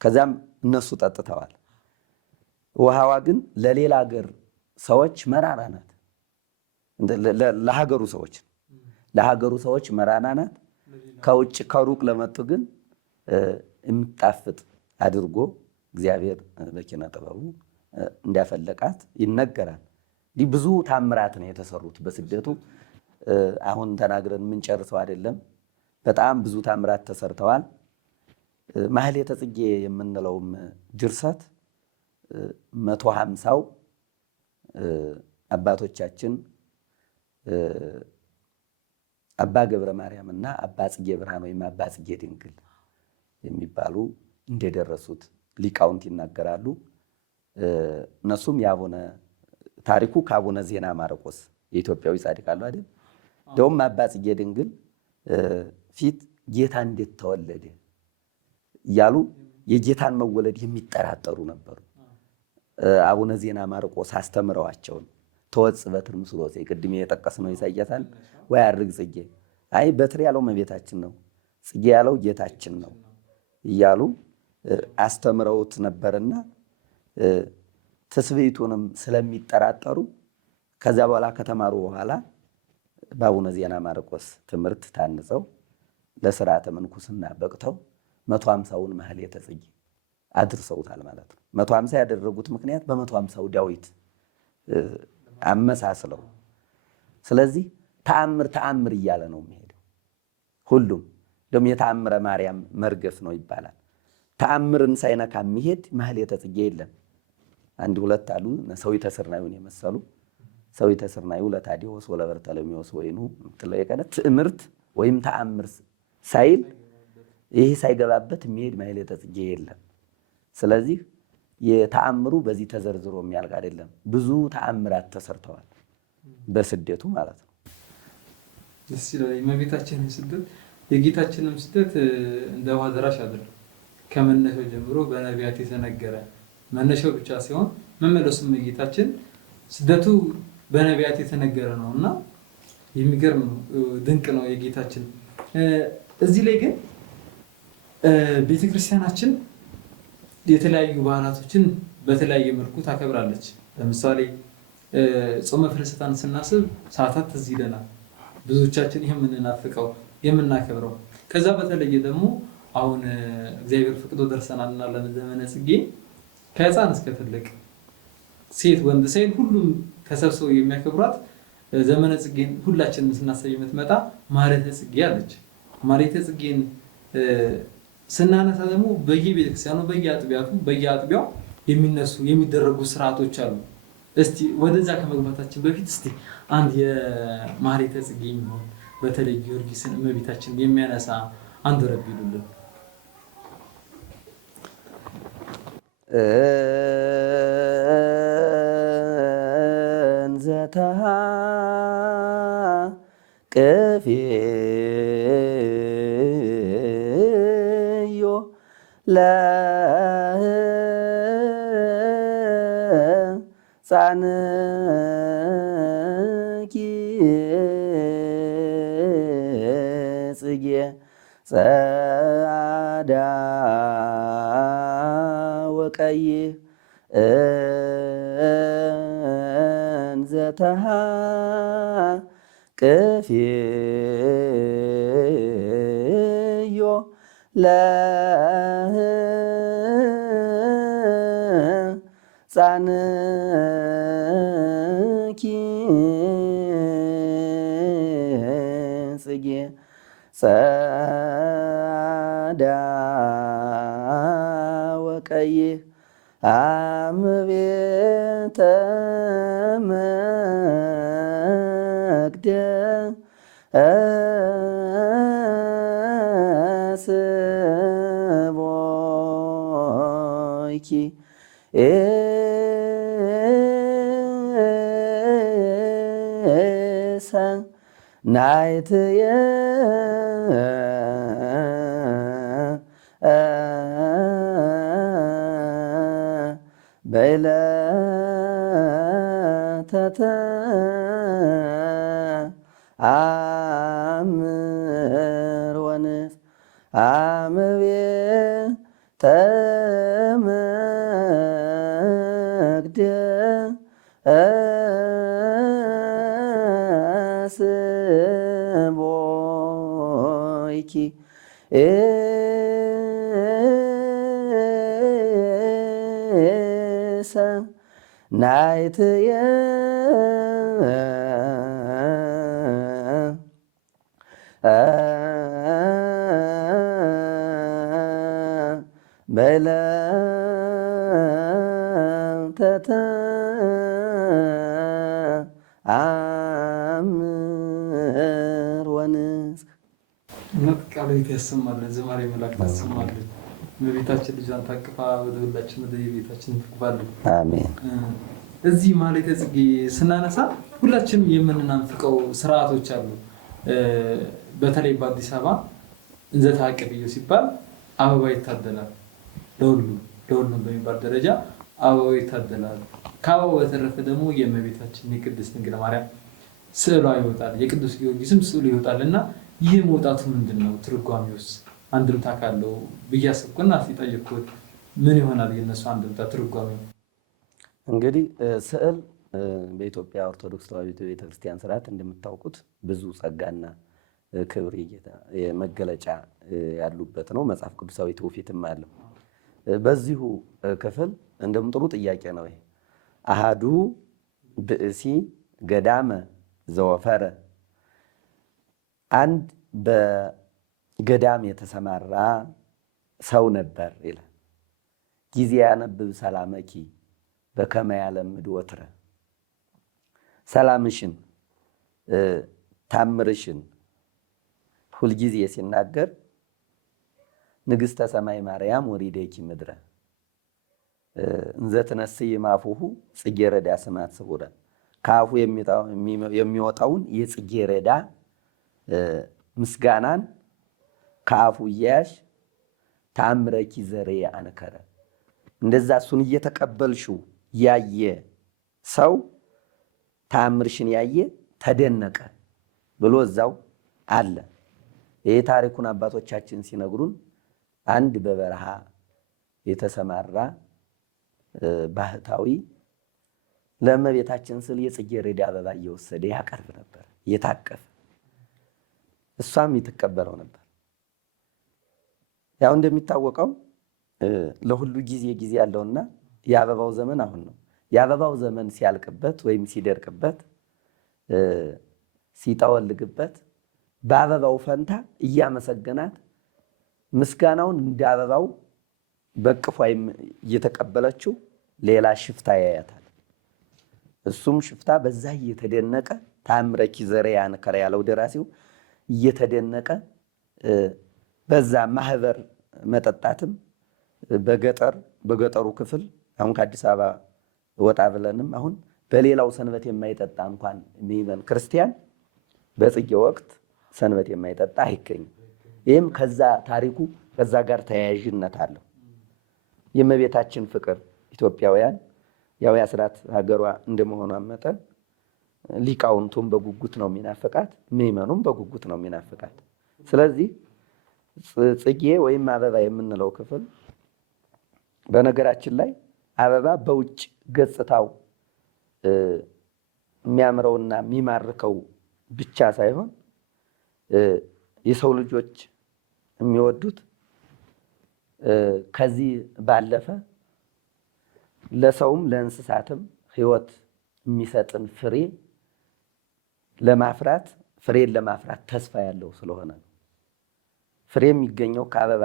ከዛም እነሱ ጠጥተዋል። ውሃዋ ግን ለሌላ ሀገር ሰዎች መራራ ናት። ለሀገሩ ሰዎች መራራ ናት። ከውጭ ከሩቅ ለመጡ ግን የምጣፍጥ አድርጎ እግዚአብሔር በኪነ ጥበቡ እንዳፈለቃት ይነገራል። እንዲህ ብዙ ታምራት ነው የተሰሩት በስደቱ። አሁን ተናግረን የምንጨርሰው አይደለም። በጣም ብዙ ታምራት ተሰርተዋል። ማሕሌተ ጽጌ የምንለውም ድርሰት 150ው አባቶቻችን አባ ገብረ ማርያም እና አባ ጽጌ ብርሃን ወይም አባ ጽጌ ድንግል የሚባሉ እንደደረሱት ሊቃውንት ይናገራሉ። እነሱም ታሪኩ ከአቡነ ዜና ማርቆስ የኢትዮጵያዊ ጻድቅ አሉ አይደል? እንደውም አባ ጽጌ ድንግል ፊት ጌታ እንዴት ተወለደ እያሉ የጌታን መወለድ የሚጠራጠሩ ነበሩ። አቡነ ዜና ማርቆስ አስተምረዋቸውን ተወጽእ በትር ምስሎ ቅድም የጠቀስነው ኢሳይያስን ወይ አርግ ጽጌ በትር ያለው እመቤታችን ነው፣ ጽጌ ያለው ጌታችን ነው እያሉ አስተምረውት ነበርና ትስብእቱንም ስለሚጠራጠሩ ከዛ በኋላ ከተማሩ በኋላ በአቡነ ዜና ማርቆስ ትምህርት ታንጸው ለስርዓተ ምንኩስና በቅተው 150ውን ማሕሌተ ጽጌ አድርሰውታል ማለት ነው። 150 ያደረጉት ምክንያት በ150ው ዳዊት አመሳስለው። ስለዚህ ተአምር እያለ ነው የሚሄደው ሁሉም። ደግሞ የተአምረ ማርያም መርገፍ ነው ይባላል። ተአምርን ሳይነካ የሚሄድ ማሕሌተ ጽጌ የለም። አንድ ሁለት አሉ ሰዊተ ስርናዩን የመሰሉ ሰዊተ ስርናዩ ለታዲዎስ ወለበርተሎሜዎስ ወይኑ የምትለው የቀረ ትዕምርት ወይም ተአምር ሳይል ይህ ሳይገባበት የሚሄድ ማሕሌተ ጽጌ የለም። ስለዚህ የተአምሩ በዚህ ተዘርዝሮ የሚያልቅ አይደለም። ብዙ ተአምራት ተሰርተዋል በስደቱ ማለት ነው። ደስ ይላል። የእመቤታችንን ስደት የጌታችንም ስደት እንደ ውሃ ደራሽ አይደለም። ከመነሻው ጀምሮ በነቢያት የተነገረ መነሻው ብቻ ሲሆን መመለሱም የጌታችን ስደቱ በነቢያት የተነገረ ነው እና የሚገርም ድንቅ ነው የጌታችን። እዚህ ላይ ግን ቤተክርስቲያናችን የተለያዩ ባህላቶችን በተለያየ መልኩ ታከብራለች። ለምሳሌ ጾመ ፍልሰታን ስናስብ ሰዓታት ትዝ ይለናል። ብዙዎቻችን ይህ የምንናፍቀው የምናከብረው። ከዛ በተለየ ደግሞ አሁን እግዚአብሔር ፈቅዶ ደርሰናልና ለዘመነ ጽጌ ከሕፃን እስከ ትልቅ ሴት ወንድ ሳይል ሁሉም ተሰብስበው የሚያከብሯት ዘመነ ጽጌን ሁላችንም ስናስብ የምትመጣ ማሕሌተ ጽጌ አለች። ማሕሌተ ጽጌን ስናነሳ ደግሞ በየቤተክርስቲያኑ በየአጥቢያው የሚነሱ የሚደረጉ ስርዓቶች አሉ። እስቲ ወደዛ ከመግባታችን በፊት እስቲ አንድ የማሕሌተ ጽጌ የሚሆን በተለይ ጊዮርጊስን እመቤታችን የሚያነሳ አንድ ረብ ይሉልን። ቅፍዮ ለሕፃንኪ ጽጌ ጸዓዳ ወቀይሕ እንዘ ተሃቅፍዮ ለሕፃንኪ ጽጌ ጸዓዳ ወቀይሕ አምቤተ መቅደስ ቦይኪ ሰናይትየ በዕለተ ተአምር ወንስ አምቤተ መቅደስ ቦይኪ ሰናይትየ በዕለተ ተአምር ወንስክ። እውነት ቃለ ሕይወት ያሰማልን፣ ዝማሬ መላእክት ያሰማልን። እመቤታችን ልጇን ታቅፋ ወደ ሁላችን ወደ የቤታችን ትግባልን። አሜን። እዚህ ማሕሌተ ጽጌ ስናነሳ ሁላችንም የምንናፍቀው ስርዓቶች አሉ። በተለይ በአዲስ አበባ እንዘ ተሃቅፍዮ ሲባል አበባ ይታደላል። ለሁሉም በሚባል ደረጃ አበባ ይታደላል። ከአበባው በተረፈ ደግሞ የእመቤታችን የቅድስት ድንግል ማርያም ስዕሏ ይወጣል፣ የቅዱስ ጊዮርጊስም ስዕሉ ይወጣል እና ይህ መውጣቱ ምንድን ነው? ትርጓሜውስ አንድምታ ካለው ብዬ አሰብኩና ሲጠይቅኩት ምን ይሆናል የእነሱ አንድምታ ትርጓሜው? እንግዲህ ስዕል በኢትዮጵያ ኦርቶዶክስ ተዋሕዶ ቤተክርስቲያን ስርዓት እንደምታውቁት ብዙ ጸጋና ክብር መገለጫ ያሉበት ነው። መጽሐፍ ቅዱሳዊ ትውፊትም አለው። በዚሁ ክፍል እንደውም ጥሩ ጥያቄ ነው ይሄ። አሃዱ ብእሲ ገዳመ ዘወፈረ፣ አንድ በገዳም የተሰማራ ሰው ነበር ይላል። ጊዜ ያነብብ ሰላመኪ በከመ ያለምድ ወትረ፣ ሰላምሽን ታምርሽን ሁልጊዜ ሲናገር ንግሥተ ሰማይ ማርያም ወሪዴኪ ምድረ እንዘ ትነስይ እምአፉሁ ጽጌረዳ ስማት ስቡረ ከአፉ የሚወጣውን የጽጌረዳ ምስጋናን ከአፉ እያያሽ ተአምረኪ ዘርየ አንከረ እንደዛ እሱን እየተቀበልሽው ያየ ሰው ተአምርሽን ያየ ተደነቀ ብሎ እዛው አለ። ይህ ታሪኩን አባቶቻችን ሲነግሩን አንድ በበረሃ የተሰማራ ባህታዊ ለእመቤታችን ስል የጽጌረዳ አበባ እየወሰደ ያቀርብ ነበር፣ እየታቀፈ እሷም ይትቀበለው ነበር። ያው እንደሚታወቀው ለሁሉ ጊዜ ያለውና የአበባው ዘመን አሁን ነው። የአበባው ዘመን ሲያልቅበት ወይም ሲደርቅበት ሲጠወልግበት በአበባው ፈንታ እያመሰገናት ምስጋናውን እንደ አበባው በቅፏ እየተቀበለችው ሌላ ሽፍታ ያያታል። እሱም ሽፍታ በዛ እየተደነቀ ተአምረኪ ዘርየ አንከረ ያለው ደራሲው እየተደነቀ በዛ ማህበር መጠጣትም በገጠሩ ክፍል አሁን ከአዲስ አበባ ወጣ ብለንም አሁን በሌላው ሰንበት የማይጠጣ እንኳን ምዕመን ክርስቲያን በጽጌ ወቅት ሰንበት የማይጠጣ አይገኝም። ይህም ከዛ ታሪኩ ከዛ ጋር ተያያዥነት አለው። የእመቤታችን ፍቅር ኢትዮጵያውያን ያው የአስራት ሀገሯ እንደመሆኗ መጠን ሊቃውንቱም በጉጉት ነው የሚናፍቃት፣ ምዕመኑም በጉጉት ነው የሚናፍቃት። ስለዚህ ጽጌ ወይም አበባ የምንለው ክፍል በነገራችን ላይ አበባ በውጭ ገጽታው የሚያምረውና የሚማርከው ብቻ ሳይሆን የሰው ልጆች የሚወዱት ከዚህ ባለፈ ለሰውም ለእንስሳትም ሕይወት የሚሰጥን ፍሬን ለማፍራት ተስፋ ያለው ስለሆነ ነው። ፍሬ የሚገኘው ከአበባ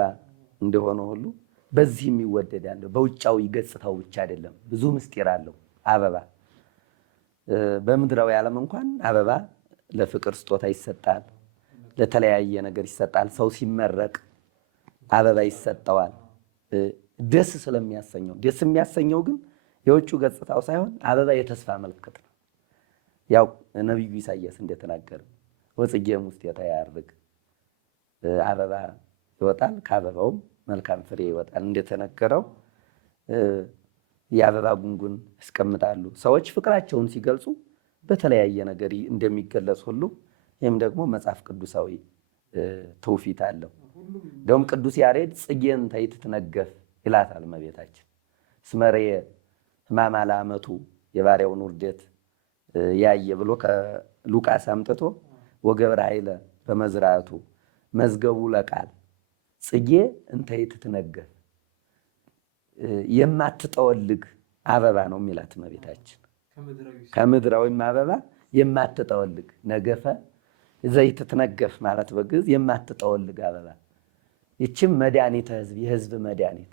እንደሆነ ሁሉ በዚህም ይወደዳል። በውጫዊ ገጽታው ብቻ አይደለም፣ ብዙ ምስጢር አለው አበባ። በምድራዊ ዓለም እንኳን አበባ ለፍቅር ስጦታ ይሰጣል፣ ለተለያየ ነገር ይሰጣል። ሰው ሲመረቅ አበባ ይሰጠዋል፣ ደስ ስለሚያሰኘው። ደስ የሚያሰኘው ግን የውጩ ገጽታው ሳይሆን አበባ የተስፋ ምልክት ነው። ያው ነቢዩ ኢሳያስ እንደተናገረ ወጽጌም ውስቴታ ያርግ፣ አበባ ይወጣል ከአበባውም መልካም ፍሬ ይወጣል እንደተነገረው የአበባ ጉንጉን ያስቀምጣሉ። ሰዎች ፍቅራቸውን ሲገልጹ በተለያየ ነገር እንደሚገለጽ ሁሉ ይህም ደግሞ መጽሐፍ ቅዱሳዊ ትውፊት አለው። እንደውም ቅዱስ ያሬድ ጽጌን ተይት ትነገፍ ይላታል እመቤታችን። ስመሬ ሕማማ ለዓመቱ የባሪያውን ውርደት ያየ ብሎ ከሉቃስ አምጥቶ ወገብረ ኃይለ በመዝራቱ መዝገቡ ለቃል ጽጌ እንተይት ትነገፍ የማትጠወልግ አበባ ነው የሚላት እመቤታችን። ከምድራዊም አበባ የማትጠወልግ ነገፈ ዘይት ትነገፍ ማለት በግዕዝ የማትጠወልግ አበባ። ይችም መድኃኒተ ሕዝብ የሕዝብ መድኃኒት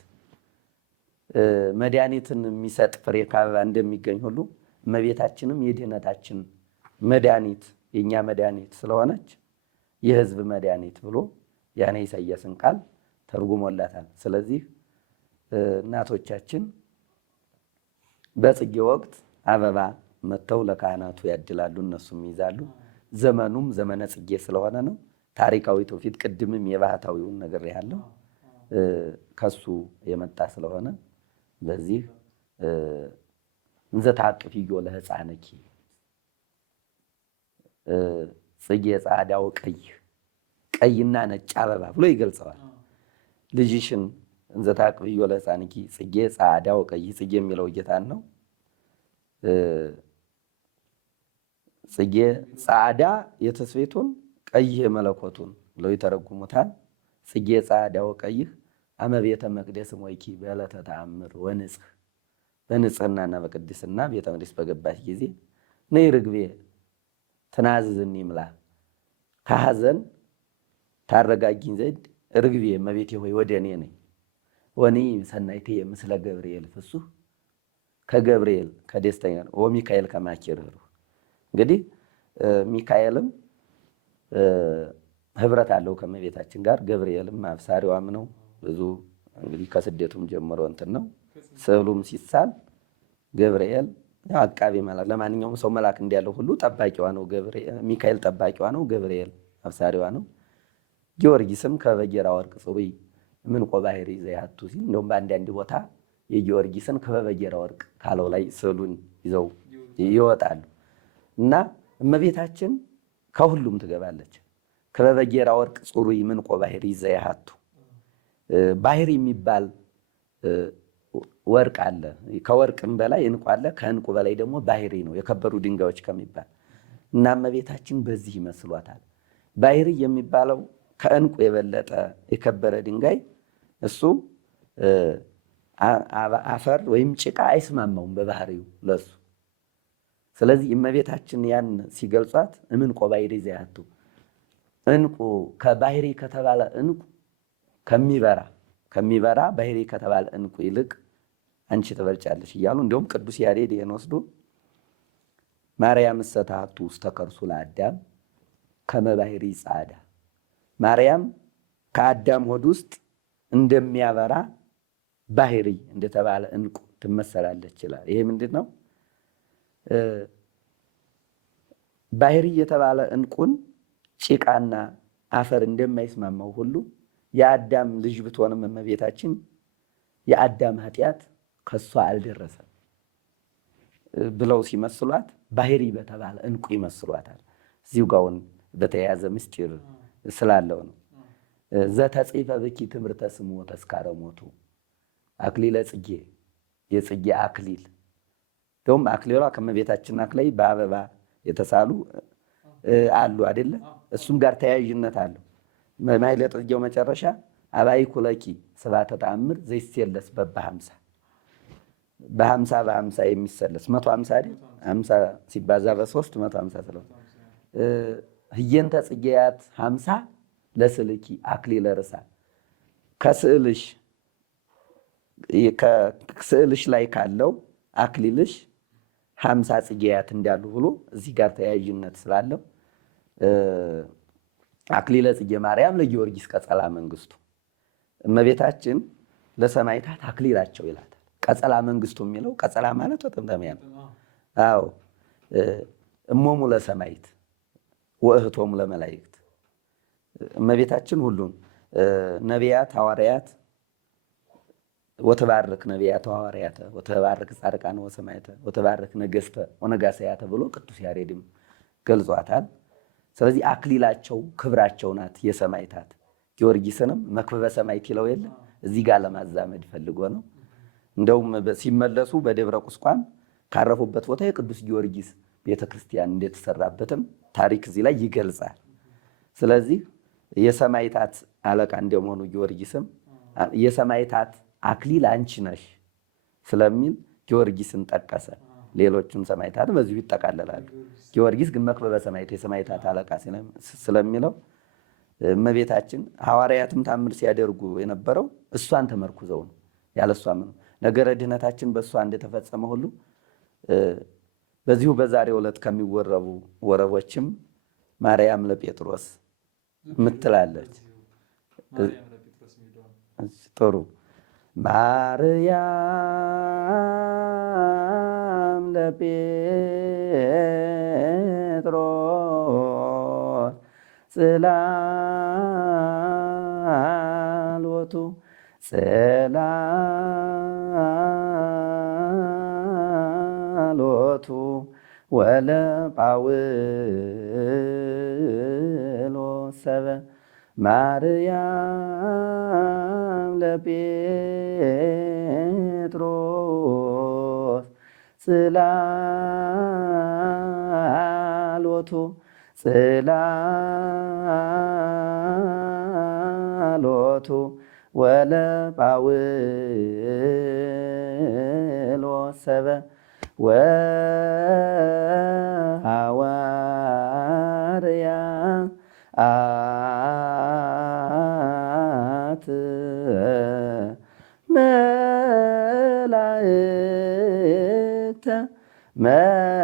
መድኃኒትን የሚሰጥ ፍሬ ከአበባ እንደሚገኝ ሁሉ እመቤታችንም የድኅነታችን መድኃኒት የእኛ መድኃኒት ስለሆነች የሕዝብ መድኃኒት ብሎ ያኔ ኢሳያስን ቃል ተርጉሞላታል። ስለዚህ እናቶቻችን በጽጌ ወቅት አበባ መጥተው ለካህናቱ ያድላሉ፣ እነሱም ይይዛሉ። ዘመኑም ዘመነ ጽጌ ስለሆነ ነው። ታሪካዊ ትውፊት ቅድምም የባህታዊውን ነገር ያለው ከሱ የመጣ ስለሆነ በዚህ እንዘ ተአቅፍዮ ለሕፃንኪ ጽጌ ጻዕዳው ቀይና ነጭ አበባ ብሎ ይገልጸዋል። ልጅሽን እንዘ ተአቅፍዮ ለሕፃንኪ ጽጌ ጻዕዳው ቀይ፣ ጽጌ የሚለው ጌታን ነው። ጽጌ ጻዕዳ የተስፌቱን ቀይ መለኮቱን ብለው ይተረጉሙታል። ጽጌ ጻዕዳው ቀይህ አመቤተ መቅደስ ሞይኪ በዕለተ ተአምር ወንጽህ፣ በንጽህናና በቅድስና ቤተ መቅደስ በገባች ጊዜ ነይ ርግቤ ትናዝዝኒ ምላ፣ ከሐዘን ታረጋጊኝ ዘንድ ርግቤ እመቤቴ ሆይ ወደ እኔ ነኝ። ወኒ ሰናይቴ ምስለ ገብርኤል ፍሱህ፣ ከገብርኤል ከደስተኛ ነው። ወሚካኤል ከማኪር ርኅሩህ። እንግዲህ ሚካኤልም ህብረት አለው ከእመቤታችን ጋር። ገብርኤልም አብሳሪዋም ነው። ብዙ እንግዲህ ከስደቱም ጀምሮ እንትን ነው። ስዕሉም ሲሳል ገብርኤል አቃቤ መልአክ፣ ለማንኛውም ሰው መልአክ እንዲያለው ሁሉ ጠባቂዋ ነው። ሚካኤል ጠባቂዋ ነው። ገብርኤል አብሳሪዋ ነው። ጊዮርጊስም ከበጌራ ወርቅ ጽሩይ ምንቆ ባሕሪ ዘይሃቱ ሲል እንደውም በአንዳንድ ቦታ የጊዮርጊስን ከበጌራ ወርቅ ካለው ላይ ስዕሉን ይዘው ይወጣሉ እና እመቤታችን ከሁሉም ትገባለች። ከበጌራ ወርቅ ጽሩይ ምንቆ ባሕሪ ዘይሃቱ ባሕሪ የሚባል ወርቅ አለ። ከወርቅም በላይ እንቁ አለ። ከእንቁ በላይ ደግሞ ባሕሪ ነው፣ የከበሩ ድንጋዮች ከሚባል እና እመቤታችን በዚህ ይመስሏታል። ባሕሪ የሚባለው ከእንቁ የበለጠ የከበረ ድንጋይ እሱ አፈር ወይም ጭቃ አይስማማውም በባህሪው ለሱ። ስለዚህ እመቤታችን ያን ሲገልጿት እምንቆ ባሕሪ ዘይሃቱ እንቁ ከባሕሪ ከተባለ እንቁ ከሚበራ ባሕሪ ከተባለ እንቁ ይልቅ አንቺ ትበልጫለሽ እያሉ እንዲሁም ቅዱስ ያሬድ ይህን ወስዶ ማርያም እሰታቱ ውስተ ከርሱ ለአዳም ከመ ባሕሪ ጻዕዳ፣ ማርያም ከአዳም ሆድ ውስጥ እንደሚያበራ ባሕሪ እንደተባለ እንቁ ትመሰላለች ይላል። ይሄ ምንድን ነው? ባሕሪ የተባለ እንቁን ጭቃና አፈር እንደማይስማማው ሁሉ የአዳም ልጅ ብትሆንም እመቤታችን የአዳም ኃጢአት ከሷ አልደረሰም ብለው ሲመስሏት ባሕሪ በተባለ እንቁ ይመስሏታል። እዚሁ ጋውን በተያያዘ ምስጢር ስላለው ነው። ዘተጽሕፈ ብኪ ትምህርተ ስሙ ወተስካረ ሞቱ አክሊለ ጽጌ፣ የጽጌ አክሊል እንደውም አክሊሏ ከእመቤታችን አክላይ በአበባ የተሳሉ አሉ አይደለ? እሱም ጋር ተያያዥነት አለው። ማሕሌተ ጽጌው መጨረሻ አባይኩ ለኪ ስብሐተ ተአምር ዘይሴለስ በበ50 በ50 የሚሰለስ 150 አይደል? 50 ሲባዛ በ3 150 ስለሆነ ህየንተ ጽጌያት 50 ለስልኪ አክሊለ ርሳ ከስዕልሽ ላይ ካለው አክሊልሽ 50 ጽጌያት እንዳሉ ብሎ እዚህ ጋር ተያያዥነት ስላለው አክሊለ ጽጌ ማርያም ለጊዮርጊስ ቀጸላ መንግስቱ፣ እመቤታችን ለሰማዕታት አክሊላቸው ይላታል። ቀጸላ መንግስቱ የሚለው ቀጸላ ማለት ወተምተሚያ ነው። አዎ እሞሙ ለሰማዕት ወእህቶሙ ለመላእክት፣ እመቤታችን ሁሉን ነቢያት ሐዋርያት ወተባረክ ነቢያተ ሐዋርያተ ወተባረክ ጻድቃነ ወሰማዕተ ወተባረክ ነገሥተ ወነጋሥያተ ብሎ ቅዱስ ያሬድም ገልጿታል። ስለዚህ አክሊላቸው ክብራቸው ናት የሰማዕታት። ጊዮርጊስንም መክበበ ሰማዕት ይለው የለ እዚህ ጋር ለማዛመድ ፈልጎ ነው። እንደውም ሲመለሱ በደብረ ቁስቋም ካረፉበት ቦታ የቅዱስ ጊዮርጊስ ቤተክርስቲያን እንደተሰራበትም ታሪክ እዚህ ላይ ይገልጻል። ስለዚህ የሰማዕታት አለቃ እንደመሆኑ ጊዮርጊስም የሰማዕታት አክሊል አንቺ ነሽ ስለሚል ጊዮርጊስን ጠቀሰ። ሌሎቹን ሰማዕታት በዚሁ ይጠቃለላሉ። ጊዮርጊስ ግን መክበበ ሰማዕት የሰማዕታት አለቃ ስለሚለው እመቤታችን ሐዋርያትም ታምር ሲያደርጉ የነበረው እሷን ተመርኩዘው ነው። ያለ እሷ ምንም ነገረ ድህነታችን በእሷ እንደተፈጸመ ሁሉ በዚሁ በዛሬው ዕለት ከሚወረቡ ወረቦችም ማርያም ለጴጥሮስ ምትላለች። ጥሩ ማርያም ለጴጥሮስ ጽላሎቱ ጽላሎቱ ወለጳውሎስ ሰበ ማርያም ለጴጥሮስ ጽላሎቱ ጽላሎቱ ወለጳውሎስ ሰበ ወሐዋርያ መላእክተ መላእክተ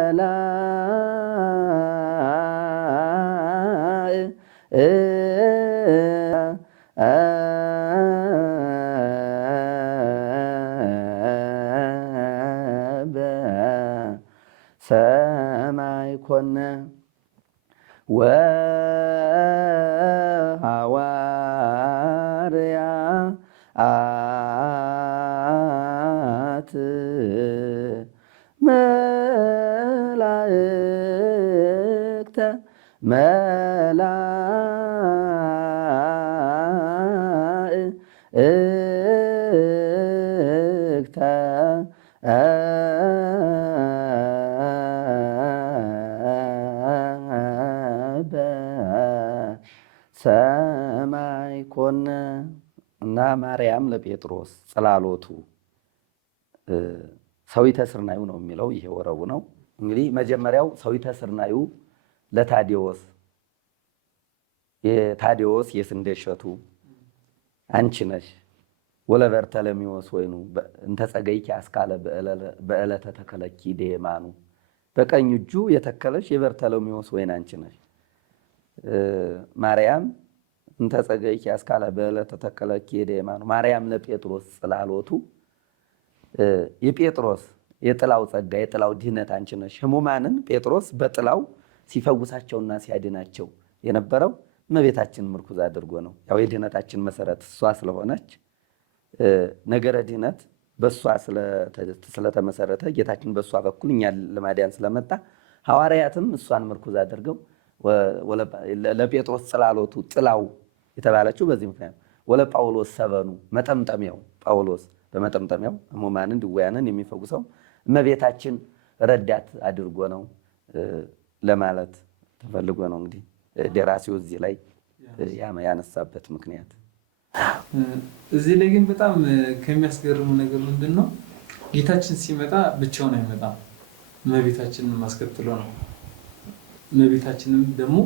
ሰማይ ኮነ ወሐዋርያ አት መላእክተ መላእክተ በሰማይ ኮነ እና ማርያም ለጴጥሮስ ጽላሎቱ ሰዊተ ስርናዩ ነው የሚለው ይሄ ወረቡ ነው። እንግዲህ መጀመሪያው ሰዊተ ስርናዩ ለታዴዎስ የታዴዎስ የስንዴ እሸቱ አንቺ ነሽ ወለበርተለሚዎስ ወይኑ እንተጸገይኪ አስካለ በዕለተ ተከለኪ ዴማኑ በቀኝ እጁ የተከለሽ የበርተለሚዎስ ወይን አንቺ ነሽ። ማርያም እንተጸገይኪ አስካለ በዕለተ ተከለኪ ዴማኑ ማርያም ለጴጥሮስ ጽላሎቱ የጴጥሮስ የጥላው ጸጋ የጥላው ድህነት አንቺ ነሽ። ሕሙማንን ጴጥሮስ በጥላው ሲፈውሳቸውና ሲያድናቸው የነበረው እመቤታችንን ምርኩዝ አድርጎ ነው። ያው የድህነታችን መሰረት እሷ ስለሆነች ነገረ ድህነት በእሷ ስለተመሰረተ ጌታችን በእሷ በኩል እኛን ለማዳን ስለመጣ ሐዋርያትም እሷን ምርኩዝ አድርገው ለጴጥሮስ ጽላሎቱ ጥላው የተባለችው በዚህ ምክንያት ወለ ጳውሎስ ሰበኑ መጠምጠሚያው ጳውሎስ በመጠምጠሚያው ሕሙማንን ድውያንን የሚፈውሰው እመቤታችን ረዳት አድርጎ ነው ለማለት ተፈልጎ ነው። እንግዲህ ደራሲው እዚህ ላይ ያነሳበት ምክንያት። እዚህ ላይ ግን በጣም ከሚያስገርሙ ነገር ምንድን ነው? ጌታችን ሲመጣ ብቻውን አይመጣም፣ እመቤታችንን አስከትሎ ነው። እመቤታችንም ደግሞ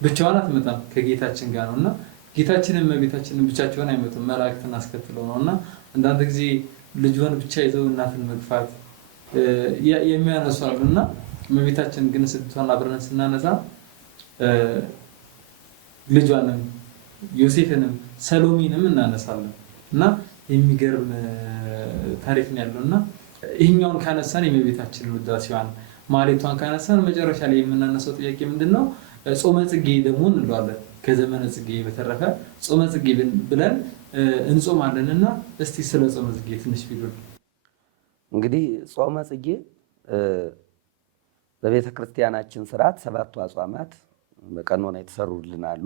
ብቻዋን አትመጣም፣ ከጌታችን ጋር ነው እና ጌታችንን እመቤታችንን ብቻቸውን አይመጡም፣ መላእክትን አስከትለው ነው እና አንዳንድ ጊዜ ልጇን ብቻ ይዘው እናትን መግፋት የሚያነሱ አሉ እና እመቤታችን ግን ስድስቷን አብረን ስናነሳ ልጇንም ዮሴፍንም ሰሎሜንም እናነሳለን እና የሚገርም ታሪክ ነው ያለው እና ይህኛውን ካነሳን የእመቤታችንን ውዳሴዋን ማሌቷን ካነሳን መጨረሻ ላይ የምናነሳው ጥያቄ ምንድን ነው? ጾመ ጽጌ ደግሞ እንለዋለን። ከዘመነ ጽጌ በተረፈ ጾመ ጽጌ ብለን እንጾማለን እና እስቲ ስለ ጾመ ጽጌ ትንሽ ቢሉን። እንግዲህ ጾመ ጽጌ በቤተ ክርስቲያናችን ስርዓት ሰባቱ አጽዋማት በቀኖና የተሰሩልናሉ።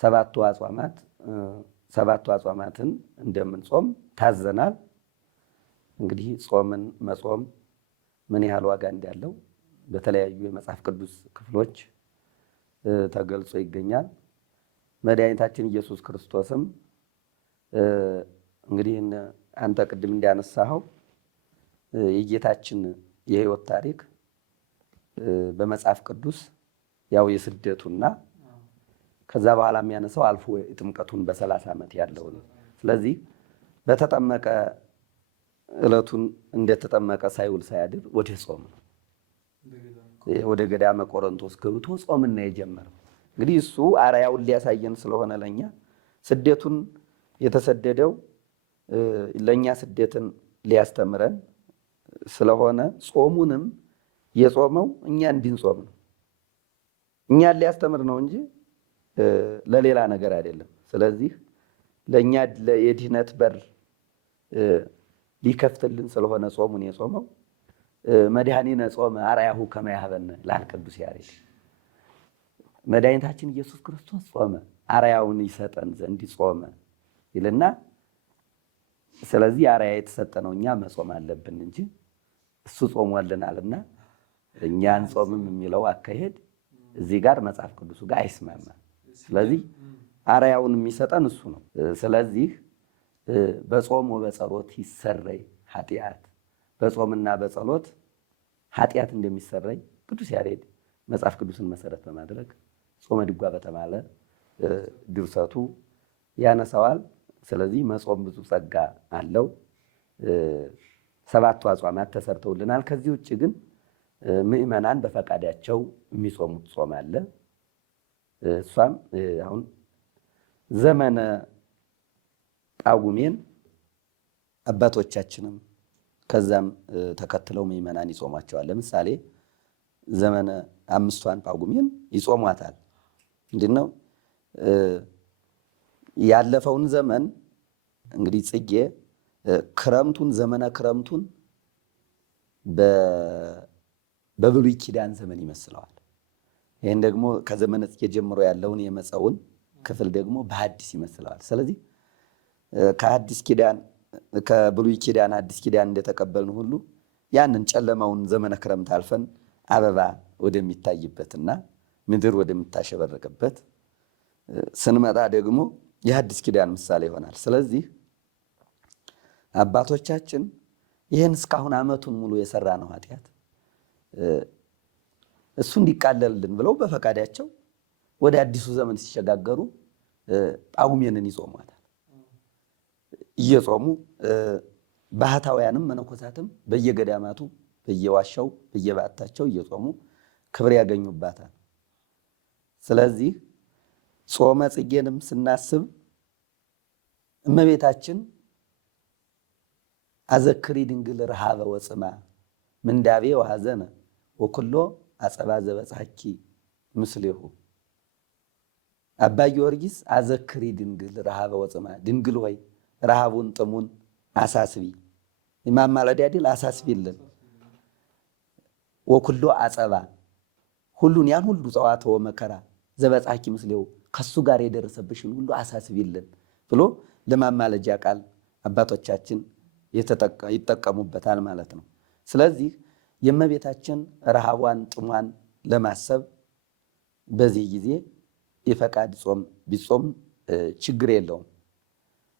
ሰባቱ አጽዋማትን እንደምንጾም ታዘናል። እንግዲህ ጾምን መጾም ምን ያህል ዋጋ እንዳለው በተለያዩ የመጽሐፍ ቅዱስ ክፍሎች ተገልጾ ይገኛል። መድኃኒታችን ኢየሱስ ክርስቶስም እንግዲህ አንተ ቅድም እንዳነሳኸው የጌታችን የሕይወት ታሪክ በመጽሐፍ ቅዱስ ያው የስደቱና ከዛ በኋላ የሚያነሳው አልፎ የጥምቀቱን በ30 ዓመት ያለው ነው። ስለዚህ በተጠመቀ ዕለቱን እንደተጠመቀ ሳይውል ሳያድር ወደ ጾም ነው ወደ ገዳመ ቆሮንቶስ ገብቶ ጾምና የጀመረው። እንግዲህ እሱ አርአያውን ሊያሳየን ስለሆነ ለኛ ስደቱን የተሰደደው ለኛ ስደትን ሊያስተምረን ስለሆነ ጾሙንም የጾመው እኛ እንድንጾም ነው። እኛን ሊያስተምር ነው እንጂ ለሌላ ነገር አይደለም። ስለዚህ ለኛ የድህነት በር ሊከፍትልን ስለሆነ ጾሙን የጾመው መድኃኒነ ጾመ አርአያሁ ከመ ያህበነ ይላል ቅዱስ ያሬድ። መድኃኒታችን ኢየሱስ ክርስቶስ ጾመ አርአያውን ይሰጠን ዘንድ ጾመ ይልና፣ ስለዚህ አርአያ የተሰጠ ነው እኛ መጾም አለብን እንጂ እሱ ጾሟልናልና እኛ አንጾምም የሚለው አካሄድ እዚህ ጋር መጽሐፍ ቅዱሱ ጋር አይስማማም። ስለዚህ አርአያውን የሚሰጠን እሱ ነው። ስለዚህ በጾም ወበጸሎት ይሰረይ ኃጢአት፣ በጾምና በጸሎት ኃጢአት እንደሚሰረይ ቅዱስ ያሬድ መጽሐፍ ቅዱስን መሰረት በማድረግ ጾመ ድጓ በተባለ ድርሰቱ ያነሳዋል። ስለዚህ መጾም ብዙ ጸጋ አለው። ሰባቱ አጽዋማት ተሰርተውልናል። ከዚህ ውጭ ግን ምዕመናን በፈቃዳቸው የሚጾሙት ጾም አለ። እሷም አሁን ዘመነ ጳጉሜን አባቶቻችንም ከዛም ተከትለው ምዕመናን ይጾሟቸዋል። ለምሳሌ ዘመነ አምስቷን ጳጉሜን ይጾሟታል። ምንድነው ያለፈውን ዘመን እንግዲህ ጽጌ ክረምቱን ዘመነ ክረምቱን በብሉይ ኪዳን ዘመን ይመስለዋል። ይህን ደግሞ ከዘመነ ጽጌ ጀምሮ ያለውን የመጸውን ክፍል ደግሞ በሐዲስ ይመስለዋል። ስለዚህ ከሐዲስ ኪዳን ከብሉይ ኪዳን አዲስ ኪዳን እንደተቀበልን ሁሉ ያንን ጨለማውን ዘመነ ክረምት አልፈን አበባ ወደሚታይበትና ምድር ወደምታሸበረቅበት ስንመጣ ደግሞ የሐዲስ ኪዳን ምሳሌ ይሆናል። ስለዚህ አባቶቻችን ይህን እስካሁን ዓመቱን ሙሉ የሰራ ነው ኃጢአት እሱ እንዲቃለልልን ብለው በፈቃዳቸው ወደ አዲሱ ዘመን ሲሸጋገሩ ጳጉሜንን ይጾሟታል። እየጾሙ ባህታውያንም መነኮሳትም በየገዳማቱ በየዋሻው በየባታቸው እየጾሙ ክብር ያገኙባታል። ስለዚህ ጾመ ጽጌንም ስናስብ እመቤታችን አዘክሪ ድንግል ረሃበ ወጽማ ምንዳቤ ወሐዘነ ወኩሎ አጸባ ዘበጽሐኪ ምስሌሁ። አባ ጊዮርጊስ አዘክሪ ድንግል ረሃበ ወጽማ፣ ድንግል ሆይ ረሃቡን ጥሙን አሳስቢ፣ የማማለድ አይደል አሳስቢልን። ወኩሎ አጸባ፣ ሁሉን ያን ሁሉ ጸዋትወ መከራ ዘበጽሐኪ ምስሌሁ፣ ከሱ ጋር የደረሰብሽን ሁሉ አሳስቢልን ብሎ ለማማለጃ ቃል አባቶቻችን ይጠቀሙበታል ማለት ነው። ስለዚህ የእመቤታችን ረሃቧን ጥሟን ለማሰብ በዚህ ጊዜ የፈቃድ ጾም ቢጾም ችግር የለውም።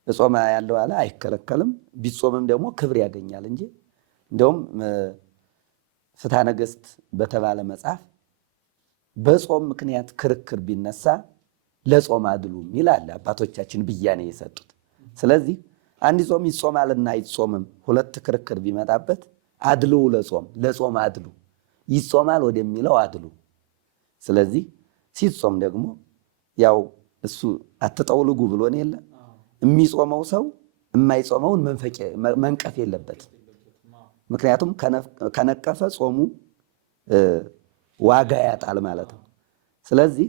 ጾም ያለው አለ አይከለከልም። ቢጾምም ደግሞ ክብር ያገኛል እንጂ እንደውም ፍትሐ ነገሥት በተባለ መጽሐፍ በጾም ምክንያት ክርክር ቢነሳ ለጾም አድሉም ይላል አባቶቻችን ብያኔ የሰጡት። ስለዚህ አንድ ጾም ይጾማልና አይጾምም ሁለት ክርክር ቢመጣበት አድሉ ለጾም አድሉ ይጾማል ወደሚለው አድሉ። ስለዚህ ሲጾም ደግሞ ያው እሱ አትጠውልጉ ብሎን የለ የሚጾመው ሰው የማይጾመውን መንቀፍ የለበትም። ምክንያቱም ከነቀፈ ጾሙ ዋጋ ያጣል ማለት ነው። ስለዚህ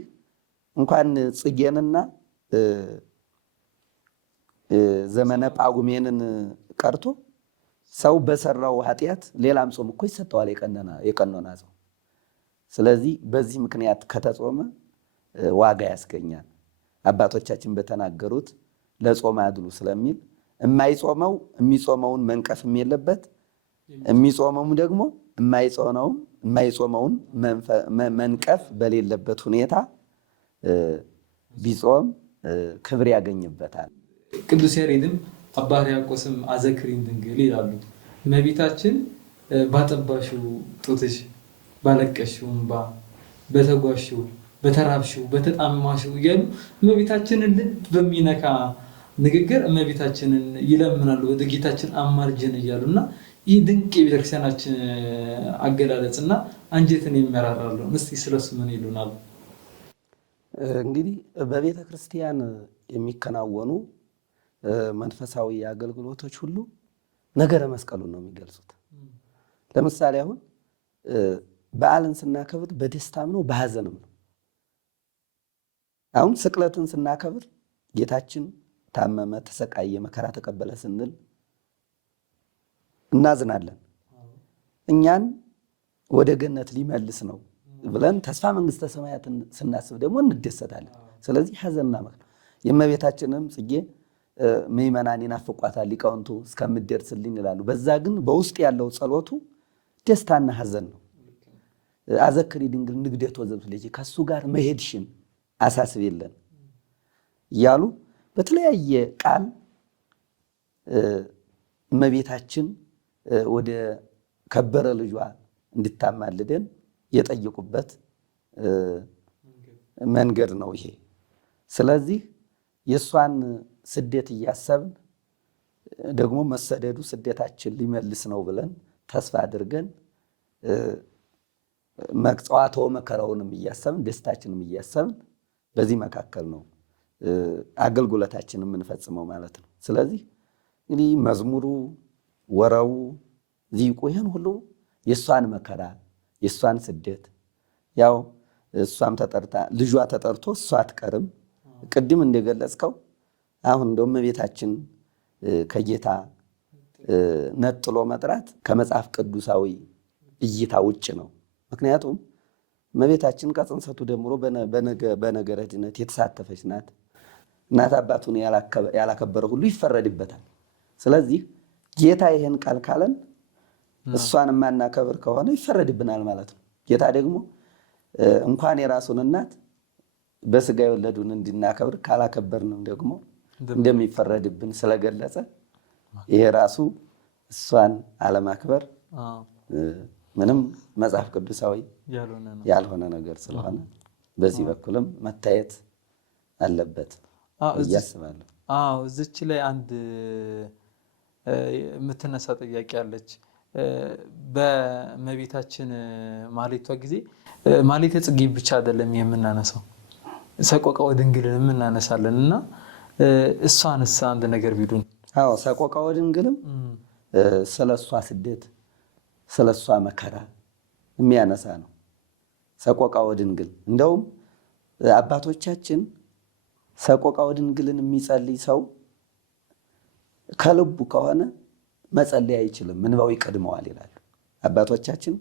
እንኳን ጽጌንና ዘመነ ጳጉሜንን ቀርቶ ሰው በሰራው ኃጢአት ሌላም ጾም እኮ ይሰጠዋል የቀኖና ጾም። ስለዚህ በዚህ ምክንያት ከተጾመ ዋጋ ያስገኛል። አባቶቻችን በተናገሩት ለጾም አድሉ ስለሚል የማይጾመው የሚጾመውን መንቀፍም የለበት፣ የሚጾመውም ደግሞ የማይጾመውን መንቀፍ በሌለበት ሁኔታ ቢጾም ክብር ያገኝበታል። ቅዱስ ያሬድም አባ ሕርያቆስም አዘክሪን ድንግል ይላሉ። እመቤታችን ባጠባሽው ጡትሽ፣ ባለቀሽው እንባ፣ በተጓሽው፣ በተራብሽው፣ በተጣማሽው እያሉ እመቤታችንን ልብ በሚነካ ንግግር እመቤታችንን ይለምናሉ። ወደ ጌታችን አማልጅን እያሉ እና ይህ ድንቅ የቤተክርስቲያናችን አገላለጽ እና አንጀትን የሚያራራለው እስቲ ስለሱ ምን ይሉናል? እንግዲህ በቤተ ክርስቲያን የሚከናወኑ መንፈሳዊ አገልግሎቶች ሁሉ ነገረ መስቀሉን ነው የሚገልጹት። ለምሳሌ አሁን በዓልን ስናከብር በደስታም ነው በሐዘንም ነው። አሁን ስቅለትን ስናከብር ጌታችን ታመመ፣ ተሰቃየ፣ መከራ ተቀበለ ስንል እናዝናለን። እኛን ወደ ገነት ሊመልስ ነው ብለን ተስፋ መንግስተ ሰማያትን ስናስብ ደግሞ እንደሰታለን። ስለዚህ ሐዘንና መከራ የእመቤታችንም ጽጌ ምእመናን ይናፍቋታል ሊቃውንቱ እስከምትደርስልኝ ይላሉ። በዛ ግን በውስጥ ያለው ጸሎቱ ደስታና ሐዘን ነው። አዘክሪ ድንግል ንግደት ወዘብስልኪ ከሱ ጋር መሄድሽን አሳስቢልን እያሉ በተለያየ ቃል እመቤታችን ወደ ከበረ ልጇ እንድታማልደን የጠየቁበት መንገድ ነው ይሄ። ስለዚህ የእሷን ስደት እያሰብን ደግሞ መሰደዱ ስደታችን ሊመልስ ነው ብለን ተስፋ አድርገን ጸዋትወ መከራውንም እያሰብን ደስታችንም እያሰብን በዚህ መካከል ነው አገልግሎታችንን የምንፈጽመው ማለት ነው። ስለዚህ እንግዲህ መዝሙሩ፣ ወረቡ፣ ዚቁ ይህን ሁሉ የእሷን መከራ የእሷን ስደት ያው እሷም ተጠርታ ልጇ ተጠርቶ እሷ አትቀርም። ቅድም እንደገለጽከው አሁን እንደውም እመቤታችን ከጌታ ነጥሎ መጥራት ከመጽሐፍ ቅዱሳዊ እይታ ውጭ ነው። ምክንያቱም እመቤታችን ከጽንሰቱ ጀምሮ በነገረ ድነት የተሳተፈች ናት። እናት አባቱን ያላከበረ ሁሉ ይፈረድበታል። ስለዚህ ጌታ ይህን ቃል ካለን እሷን የማናከብር ከሆነ ይፈረድብናል ማለት ነው። ጌታ ደግሞ እንኳን የራሱን እናት በስጋ የወለዱን እንድናከብር ካላከበርንም ደግሞ እንደሚፈረድብን ስለገለጸ ይሄ ራሱ እሷን አለማክበር ምንም መጽሐፍ ቅዱሳዊ ያልሆነ ነገር ስለሆነ በዚህ በኩልም መታየት አለበት እያስባለሁ። እዚች ላይ አንድ የምትነሳ ጥያቄ አለች። በእመቤታችን ማህሌቷ ጊዜ ማህሌተ ጽጌ ብቻ አይደለም የምናነሳው፣ ሰቆቃወ ድንግልን የምናነሳለን እና እሷንስ አንድ ነገር ቢሉን። ሰቆቃወ ድንግልም ስለሷ ስደት ስለሷ መከራ የሚያነሳ ነው። ሰቆቃወ ድንግል እንደውም አባቶቻችን ሰቆቃወ ድንግልን የሚጸልይ ሰው ከልቡ ከሆነ መጸለይ አይችልም፣ እንባው ይቀድመዋል ይላሉ አባቶቻችን።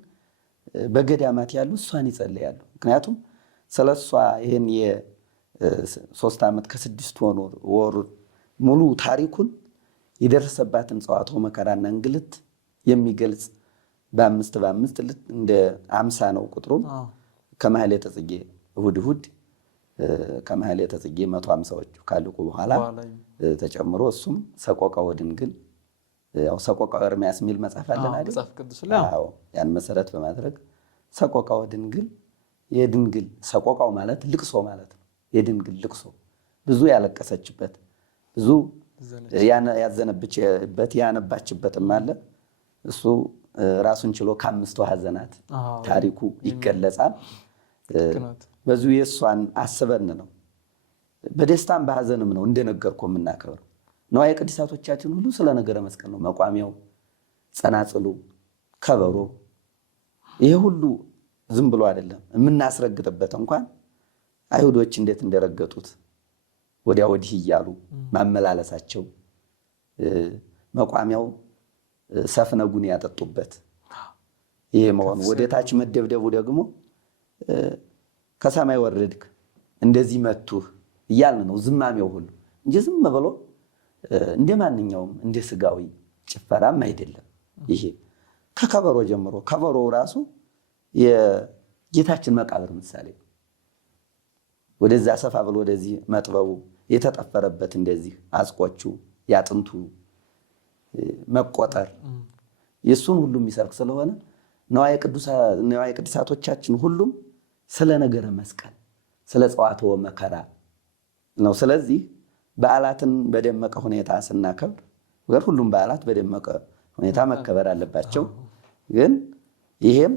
በገዳማት ያሉ እሷን ይጸልያሉ። ምክንያቱም ስለሷ ይህን የ3 ዓመት ከ6 ወር ሙሉ ታሪኩን የደረሰባትን ጸዋትወ መከራና እንግልት የሚገልጽ በ5 እንደ 50 ነው ቁጥሩም። ከማህሌተ ጽጌ እሑድ ከማህሌተ ጽጌ 150ዎቹ ካለቁ በኋላ ተጨምሮ እሱም ሰቆቃወ ድንግል ያው ሰቆቃወ ኤርምያስ የሚል መጽሐፍ አለን አይደል? ያን መሰረት በማድረግ ሰቆቃወ ድንግል የድንግል ሰቆቃው ማለት ልቅሶ ማለት ነው። የድንግል ልቅሶ ብዙ ያለቀሰችበት ብዙ ያዘነብችበት ያነባችበትም አለ። እሱ ራሱን ችሎ ከ5 ሐዘናት ታሪኩ ይገለጻል። በዙ የሷን አስበን ነው በደስታም በሐዘንም ነው እንደነገርኩ የምናከብረው። ነዋየ ቅድሳቶቻችን ሁሉ ስለ ነገረ መስቀል ነው። መቋሚያው፣ ጸናጽሉ፣ ከበሮ ይሄ ሁሉ ዝም ብሎ አይደለም የምናስረግጥበት። እንኳን አይሁዶች እንዴት እንደረገጡት ወዲያ ወዲህ እያሉ ማመላለሳቸው፣ መቋሚያው ሰፍነጉን ያጠጡበት ይሄ መሆኑ፣ ወደ ታች መደብደቡ ደግሞ ከሰማይ ወረድክ እንደዚህ መቱህ እያልን ነው ዝማሜው ሁሉ እንጂ ዝም ብሎ እንደማንኛውም እንደ ስጋዊ ጭፈራም አይደለም። ይሄ ከከበሮ ጀምሮ ከበሮው ራሱ የጌታችን መቃብር ምሳሌ ወደዛ ሰፋ ብሎ ወደዚህ መጥበቡ የተጠፈረበት እንደዚህ አጽቆቹ ያጥንቱ መቆጠር የሱን ሁሉ የሚሰርክ ስለሆነ ነዋየ ቅድሳቶቻችን ሁሉም ስለ ነገረ መስቀል ስለ ጸዋትወ መከራ ነው። ስለዚህ በዓላትን በደመቀ ሁኔታ ስናከብር ሁሉም በዓላት በደመቀ ሁኔታ መከበር አለባቸው። ግን ይሄም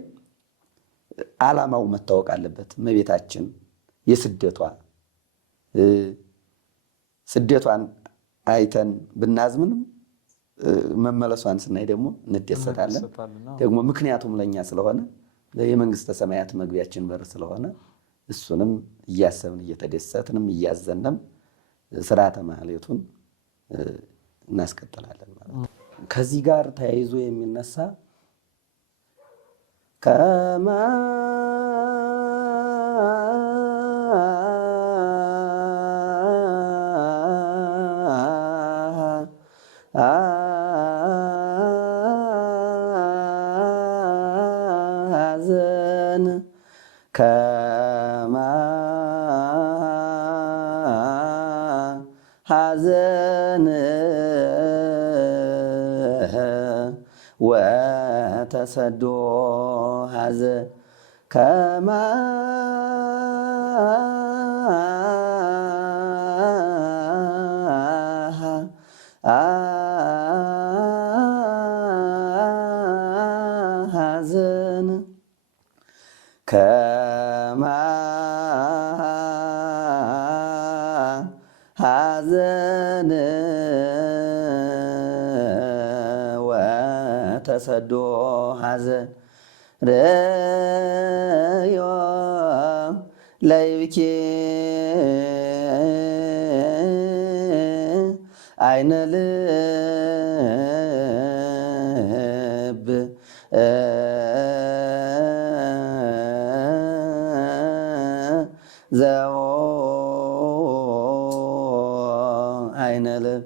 ዓላማው መታወቅ አለበት። እመቤታችን ስደቷን አይተን ብናዝምንም መመለሷን ስናይ ደግሞ እንደሰታለን። ደግሞ ምክንያቱም ለኛ ስለሆነ የመንግስተ ሰማያት መግቢያችን በር ስለሆነ እሱንም እያሰብን እየተደሰትንም እያዘንም ስርዓተ ማህሌቱን እናስቀጥላለን ማለት ነው። ከዚህ ጋር ተያይዞ የሚነሳ ከማ ሐዘን ከማ ሐዘን ወተሰዶ ሐዘን ከማ ሐዘን ከማ ሐዘን ተሰዶ ሐዘን ርእዮ ለይብኪ አይነ ልብ ዘዎ አይነ ልብ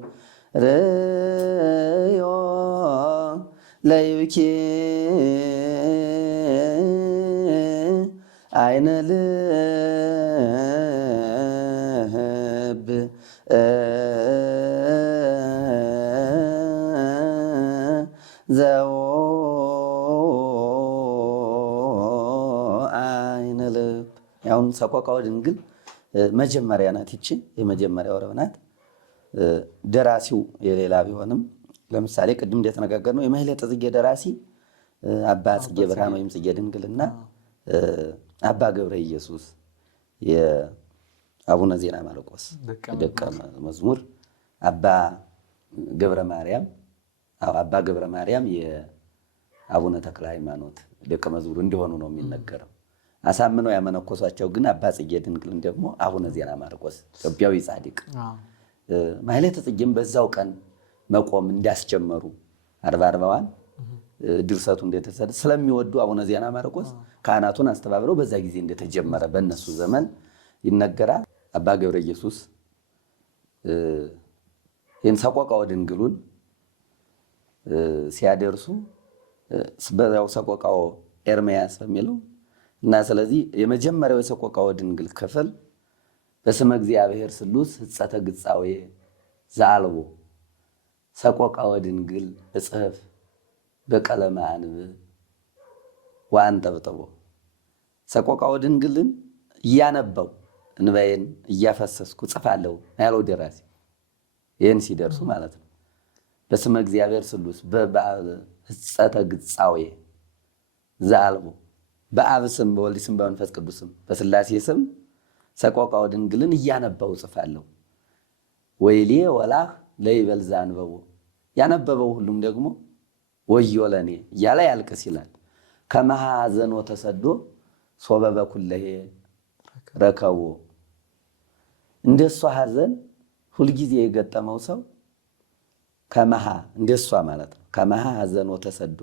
ርእዮ ለይብኪ አይነ ልብ ዘዎ አይነ ልብ። ያሁን ሰቆቃወ ድንግል መጀመሪያ ናት። ይቺ የመጀመሪያው ረብ ናት። ደራሲው የሌላ ቢሆንም ለምሳሌ ቅድም እንደተነጋገርነው የማሕሌተ ጽጌ ደራሲ አባ ጽጌ ብርሃን ወይም ጽጌ ድንግልና አባ ገብረ ኢየሱስ የአቡነ ዜና ማርቆስ ደቀ መዝሙር አባ ገብረ ማርያም የአቡነ ተክለ ሃይማኖት ደቀ መዝሙር እንዲሆኑ ነው የሚነገረው። አሳምነው ያመነኮሷቸው ግን አባ ጽጌ ድንግልን ደግሞ አቡነ ዜና ማርቆስ ኢትዮጵያዊ ጻድቅ ማሕሌተ ጽጌም በዛው ቀን መቆም እንዲያስጀመሩ አርባዋን ድርሰቱ እንደተሰደ ስለሚወዱ አቡነ ዜና ማርቆስ ካህናቱን አስተባብረው በዛ ጊዜ እንደተጀመረ በእነሱ ዘመን ይነገራል። አባ ገብረ ኢየሱስ ይህን ሰቆቃወ ድንግሉን ሲያደርሱ በዛው ሰቆቃወ ኤርምያስ በሚለው እና ስለዚህ የመጀመሪያው የሰቆቃወ ድንግል ክፍል በስመ እግዚአብሔር ስሉስ ሕጸተ ግጻዌ ዘአልቦ ሰቆቃወ ድንግል እጽሕፍ በቀለመ አንብ ወአንጠብጥቦ ሰቆቃወ ድንግልን እያነበው እንባዬን እያፈሰስኩ ጽፋለሁ ያለው ደራሲ ይህን ሲደርሱ ማለት ነው። በስመ እግዚአብሔር ስሉስ በሕጸተ ግጻዌ ዘአልቦ በአብ ስም በወልድ ስም በመንፈስ ቅዱስ ስም በሥላሴ ስም ሰቆቃወ ድንግልን እያነበው ጽፋለሁ። ወይሌ ወላህ ለይበል ዘአንበቦ ያነበበው ሁሉም ደግሞ ወዮ ለኔ እያለ ያልቅስ ይላል። ከመሃ ሐዘን ወተሰዶ ሶበ በኩለሄ ረከቦ እንደሷ ሐዘን ሁልጊዜ የገጠመው ሰው ከመሃ እንደሷ ማለት ነው። ከመሃ ሐዘን ወተሰዶ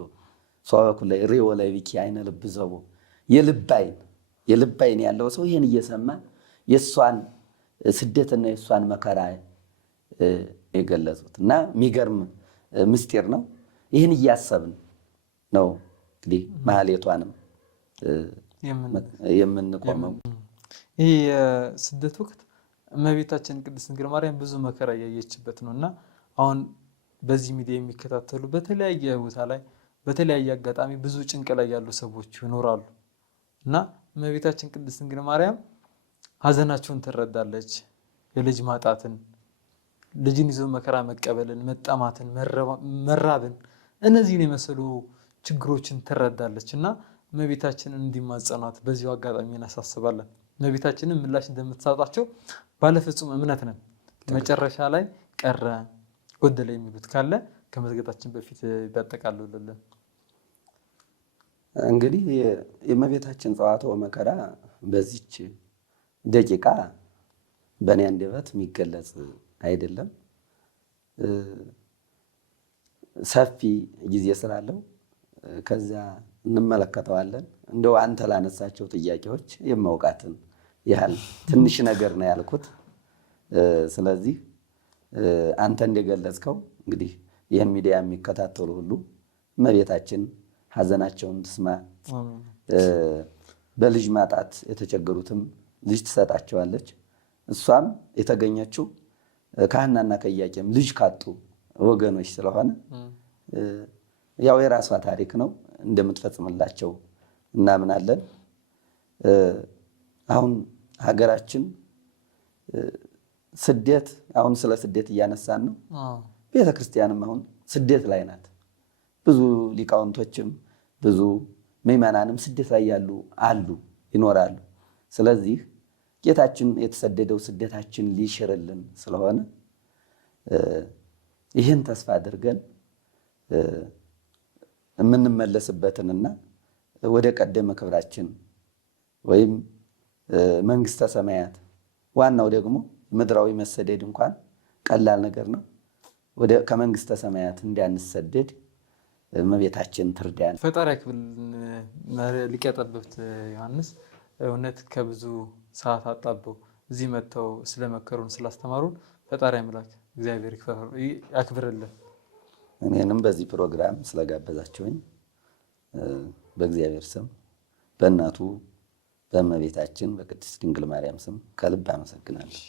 ሶበ በኩለሄ ርእዮ ለይብኪ አይነ ልብ ዘቦ የልብ አይን ያለው ሰው ይህን እየሰማ የእሷን ስደትና የእሷን መከራ የገለጹት እና የሚገርም ምስጢር ነው። ይህን እያሰብን ነው እንግዲህ ማሕሌቷንም የምንቆመው። ይህ የስደት ወቅት እመቤታችን ቅድስት ድንግል ማርያም ብዙ መከራ እያየችበት ነው እና አሁን በዚህ ሚዲያ የሚከታተሉ በተለያየ ቦታ ላይ በተለያየ አጋጣሚ ብዙ ጭንቅ ላይ ያሉ ሰዎች ይኖራሉ እና እመቤታችን ቅድስት ድንግል ማርያም ሐዘናቸውን ትረዳለች። የልጅ ማጣትን፣ ልጅን ይዞ መከራ መቀበልን፣ መጠማትን፣ መራብን እነዚህን የመሰሉ ችግሮችን ትረዳለች እና እመቤታችንን እንዲማጸኗት በዚሁ አጋጣሚ እናሳስባለን። እመቤታችንን ምላሽ እንደምትሰጣቸው ባለፍጹም እምነት ነን። መጨረሻ ላይ ቀረ ጎደለ የሚሉት ካለ ከመዝገታችን በፊት ቢያጠቃልሉልን። እንግዲህ የእመቤታችን ጸዋትወ መከራ በዚች ደቂቃ በእኔ አንደበት የሚገለጽ አይደለም። ሰፊ ጊዜ ስላለው ከዚያ እንመለከተዋለን። እንደው አንተ ላነሳቸው ጥያቄዎች የማውቃትን ያህል ትንሽ ነገር ነው ያልኩት። ስለዚህ አንተ እንደገለጽከው እንግዲህ ይህን ሚዲያ የሚከታተሉ ሁሉ እመቤታችን ሐዘናቸውን ትስማ። በልጅ ማጣት የተቸገሩትም ልጅ ትሰጣቸዋለች። እሷም የተገኘችው ከሐናና ከኢያቄም ልጅ ካጡ ወገኖች ስለሆነ ያው የራሷ ታሪክ ነው፣ እንደምትፈጽምላቸው እናምናለን። አሁን ሀገራችን ስደት፣ አሁን ስለ ስደት እያነሳን ነው። ቤተ ክርስቲያንም አሁን ስደት ላይ ናት። ብዙ ሊቃውንቶችም ብዙ ምዕመናንም ስደት ላይ ያሉ አሉ፣ ይኖራሉ። ስለዚህ ጌታችን የተሰደደው ስደታችን ሊሽርልን ስለሆነ ይህን ተስፋ አድርገን የምንመለስበትንና ወደ ቀደመ ክብራችን ወይም መንግስተ ሰማያት ዋናው ደግሞ ምድራዊ መሰደድ እንኳን ቀላል ነገር ነው። ከመንግስተ ሰማያት እንዲያንሰደድ እመቤታችን ትርዳን። ፈጣሪ ያክብል ሊቀ ጠበብት ዮሐንስ እውነት ከብዙ ሰዓት አጣበው እዚህ መጥተው ስለመከሩን ስላስተማሩን ፈጣሪ አምላክ እግዚአብሔር ያክብርልን። እኔንም በዚህ ፕሮግራም ስለጋበዛችሁኝ በእግዚአብሔር ስም በእናቱ በእመቤታችን በቅድስት ድንግል ማርያም ስም ከልብ አመሰግናለሁ።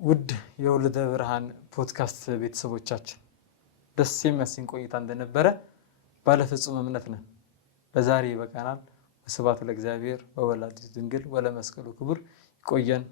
ውድ የወልደ ብርሃን ፖድካስት ቤተሰቦቻችን ደስ የሚያሰኝ ቆይታ እንደነበረ ባለፍጹም እምነት ነን። በዛሬ ይበቃናል። ወስብሐት ለእግዚአብሔር ወወላዲቱ ድንግል ወለመስቀሉ ክቡር። ይቆየን።